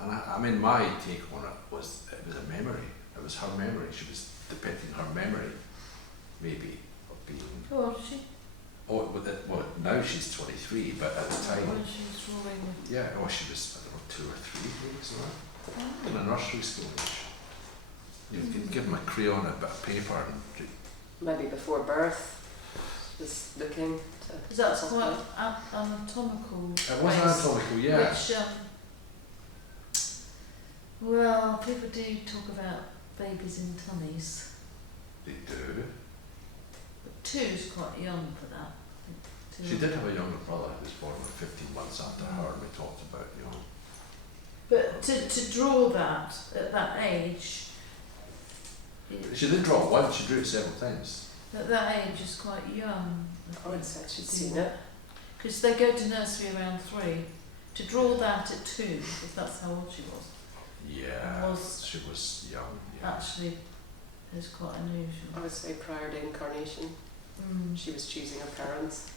And I mean, my take on it was a memory. It was her memory. She was depicting her memory, maybe, of being. How old is she? Oh, well, now she's 23, but at the time. When she was drawing. Yeah, she was, I don't know, 2 or 3, maybe, something like that. In a nursery school age. You can give them a crayon and a bit of paper and. Maybe before birth. Just looking to. Because that's quite anatomical. It was anatomical, yeah. Which, well, people do talk about babies in tummies. They do. But 2 is quite young for that. I think 2. She did have a younger brother who was born like 15 months after her, and we talked about, But to draw that at that age. She did draw it once, she drew it several times. At that age is quite young. I would have said she'd seen it. Because they go to nursery around 3. To draw that at 2, if that's how old she was, Yeah, she was young. Yeah. actually is quite unusual. I would say prior to incarnation, she was choosing her parents.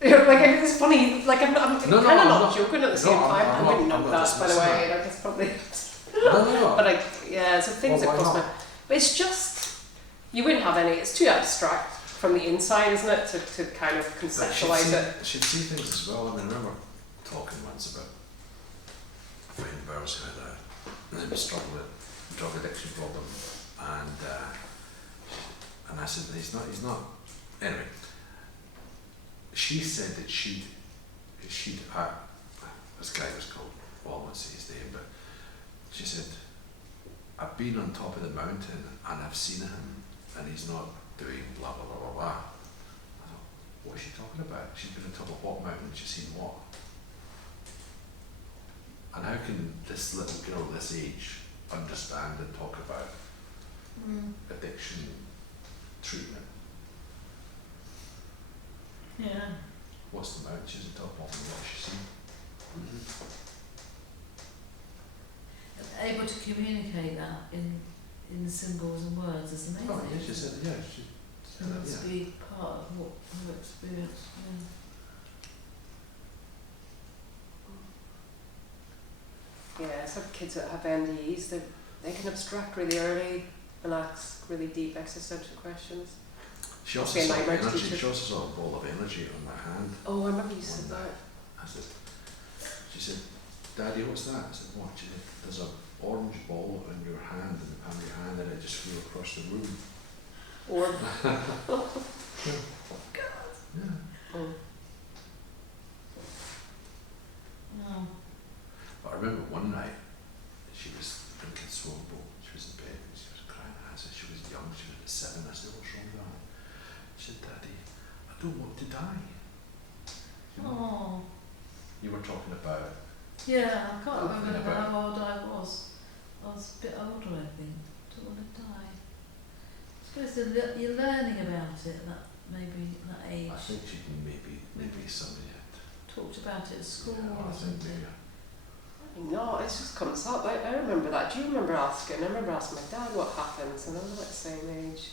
Like, it's funny, like, I'm kind of not joking at the same time. I wouldn't know that, by the way. Like, it's probably. No. But, so things that cross my. But it's just, you wouldn't have any, it's too abstract from the inside, isn't it, to kind of conceptualise it. She'd see things as well, and I remember talking once about friend of ours who had a struggle with drug addiction problem, and I said, he's not. Anyway, she said that she'd this guy was called, well, I won't say his name, but she said, I've been on top of the mountain and I've seen him and he's not doing blah blah blah blah blah. I thought, what is she talking about? She's been on top of what mountain? She's seen what? And how can this little girl this age understand and talk about addiction treatment? Yeah. What's the mountain she's on top of and what has she seen? Able to communicate that in symbols and words is amazing. Oh, yeah, she said, yeah, she It must be part of what her experience. Yeah, some kids that have NDEs, they can abstract really early and ask really deep existential questions. She also Okay, saw nightmare energy. teacher. She also saw a ball of energy on my hand. Oh, I remember you said that. I said, she said, Daddy, what's that? I said, what? She said, there's an orange ball in your hand, in the palm of your hand, and it just flew across the room. Or Yeah. oh. Oh. But I remember one night, she was drinking Swallow. She was in bed and she was crying. I said, she was young, she was at 7. I said, what's wrong with that? She said, Daddy, I don't want to die. You know, Oh. you were talking about, Yeah, I can't Something remember about- how old I was. I was a bit older, I think. Don't want to die. I suppose you're learning about it at that, maybe that age. I think she can maybe somebody had. Talked about it at school Yeah, or I think something. maybe. No, it just comes up. I remember that. Do you remember asking? I remember asking my dad what happens, and I was about the same age.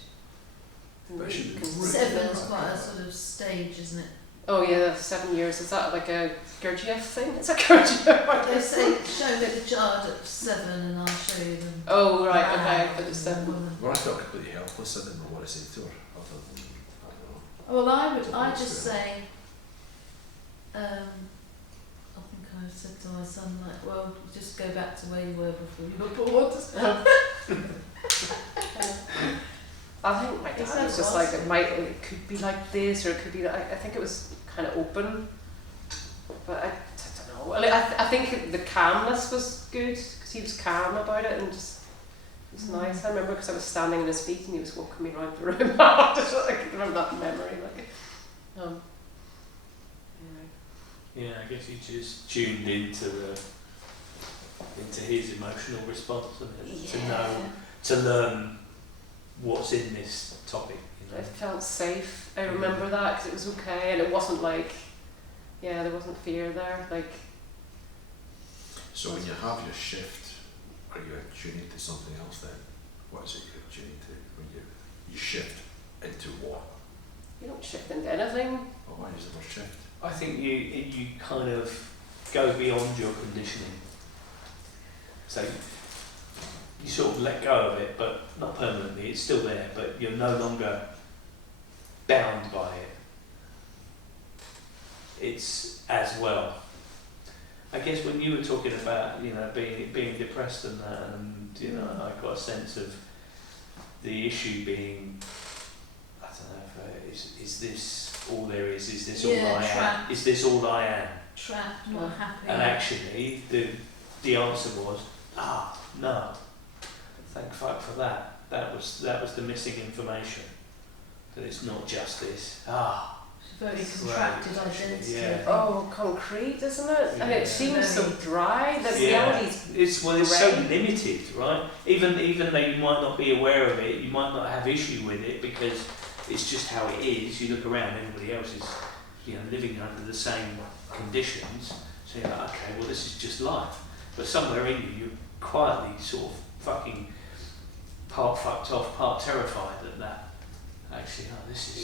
And But she you was can- really- Seven's quite a sort of stage, isn't it? Oh yeah, 7 years. Is that like a Gurdjieff thing? It's a Gurdjieff. They say, show me the child at 7 and I'll show you them. Oh right, okay, Ah, but it's 7. woman. Well, I felt completely helpless. I didn't know what to say to her. Other than, I don't know. Well, I just say, I think I said to my son, like, well, just go back to where you were before you were born. I think my Is dad that was just awesome? like it could be like this or it could be like I think it was kind of open, but I don't know. Well, I think the calmness was good because he was calm about it and just it was nice. I remember because I was standing on his feet and he was walking me around the room. I just like remember that memory like. Yeah, I guess you just tuned into his emotional response, isn't it? To know, to learn what's in this topic. You I know? felt safe. I remember that because it was okay and it wasn't like, yeah, there wasn't fear there. Like, So when you have your shift, are you tuning to something else then? What is it you're tuning to when you shift into what? you don't shift into anything. Oh, why use the word shift? I think you kind of go beyond your conditioning. So you sort of let go of it, but not permanently. It's still there, but you're no longer bound by it. It's as well. I guess when you were talking about, you know, being depressed and that, and you know, I got a sense of the issue being, I don't know, is this all there is? Is this all I am? Trapped. Is this all I am? Trapped, not happy. And actually, the answer was, no. Thank fuck for that. That was the missing information. That it's not just this. Very Right, contracted actually, identity. yeah. I think. Oh, concrete, isn't it? And Yeah. it seems so dry. The Yeah. reality's It's so grey. limited, right? Even though you might not be aware of it, you might not have issue with it because it's just how it is. You look around, everybody else is, you know, living under the same conditions. So you're like, okay, well, this is just life. But somewhere in you, you're quietly sort of fucking part fucked off, part terrified that actually, this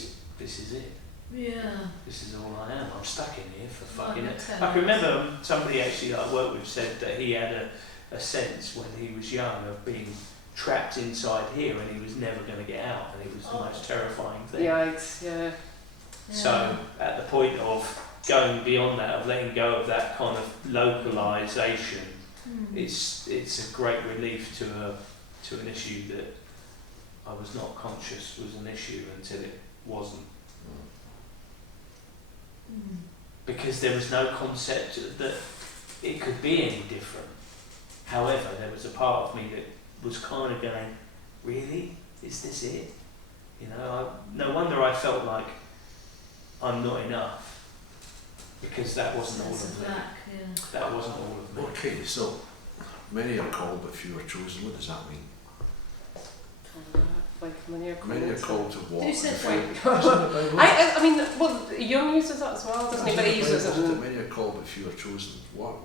is it. Yeah. This is all I am. I'm stuck in here for Like fucking a it. tenant. I can remember somebody actually that I worked with said that he had a sense when he was young of being trapped inside here and he was never going to get out, and it was the most terrifying thing. Yikes, yeah. So at the point of going beyond that, of letting go of that kind of localization it's a great relief to an issue that I was not conscious was an issue until it wasn't. Because there was no concept that it could be any different. However, there was a part of me that was kind of going, really? Is this it? You know, no wonder I felt like I'm not enough. Because that wasn't all of me. That wasn't all of me. Okay, so many are called but few are chosen. What does that mean? Like many are Many are called to what? Who said I mean, well, Jung uses that as well, doesn't he? But he uses it in... Many are called but few are chosen. What?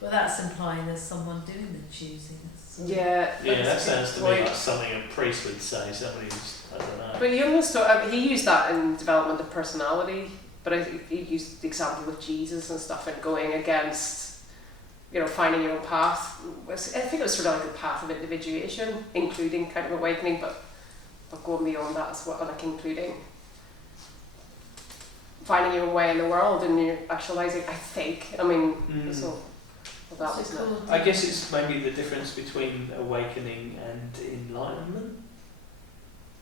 Well, that's implying there's someone doing the choosing. Yeah. Yeah, that that's a sounds good to me point. like something a priest would say, somebody who's, I don't know. But Jung was he used that in development of personality, but I think he used the example with Jesus and stuff and going against, you know, finding your own path. I think it was sort of like a path of individuation, including kind of awakening, but going beyond that as well, like including finding your own way in the world and you're actualizing, I think. I mean, so well, that was it. I guess it's maybe the difference between awakening and enlightenment.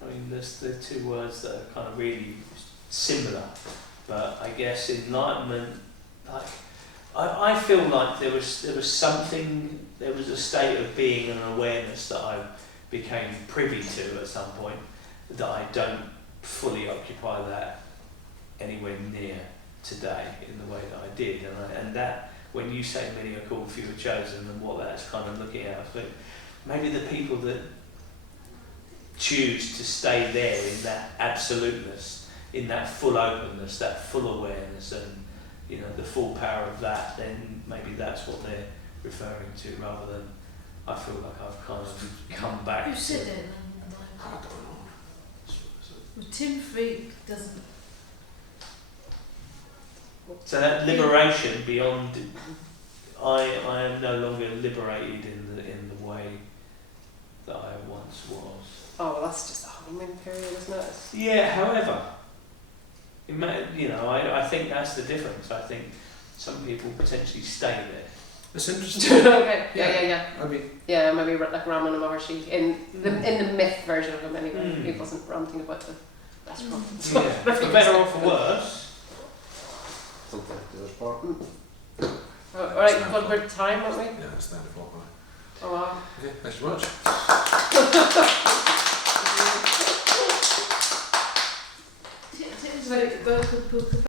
I mean, there's the two words that are kind of really similar, but I guess enlightenment, like, I feel like there was something, there was a state of being and an awareness that I became privy to at some point that I don't fully occupy that anywhere near today in the way that I did, and that when you say many are called, few are chosen, and what that's kind of looking at, I think maybe the people that choose to stay there in that absoluteness, in that full openness, that full awareness, and you know the full power of that, then maybe that's what they're referring to, rather than I feel like I've kind of come back. Who said it? I don't know. Well, Tim Freak doesn't. So that liberation beyond, I am no longer liberated in the way that I once was. Oh, well, that's just a honeymoon period, isn't it? Yeah, however, you know, I think that's the difference. I think some people potentially stay there. It's interesting. Okay. Yeah. I mean, Yeah, maybe like Ramana Maharshi in the myth version of him anyway. He wasn't ranting about the restaurant. Yeah, for better or for worse. something like the other part. All right, well, we're time, aren't we? Yeah, it's 9 o'clock now. Oh wow. Okay, thanks very much. Tim's very good book.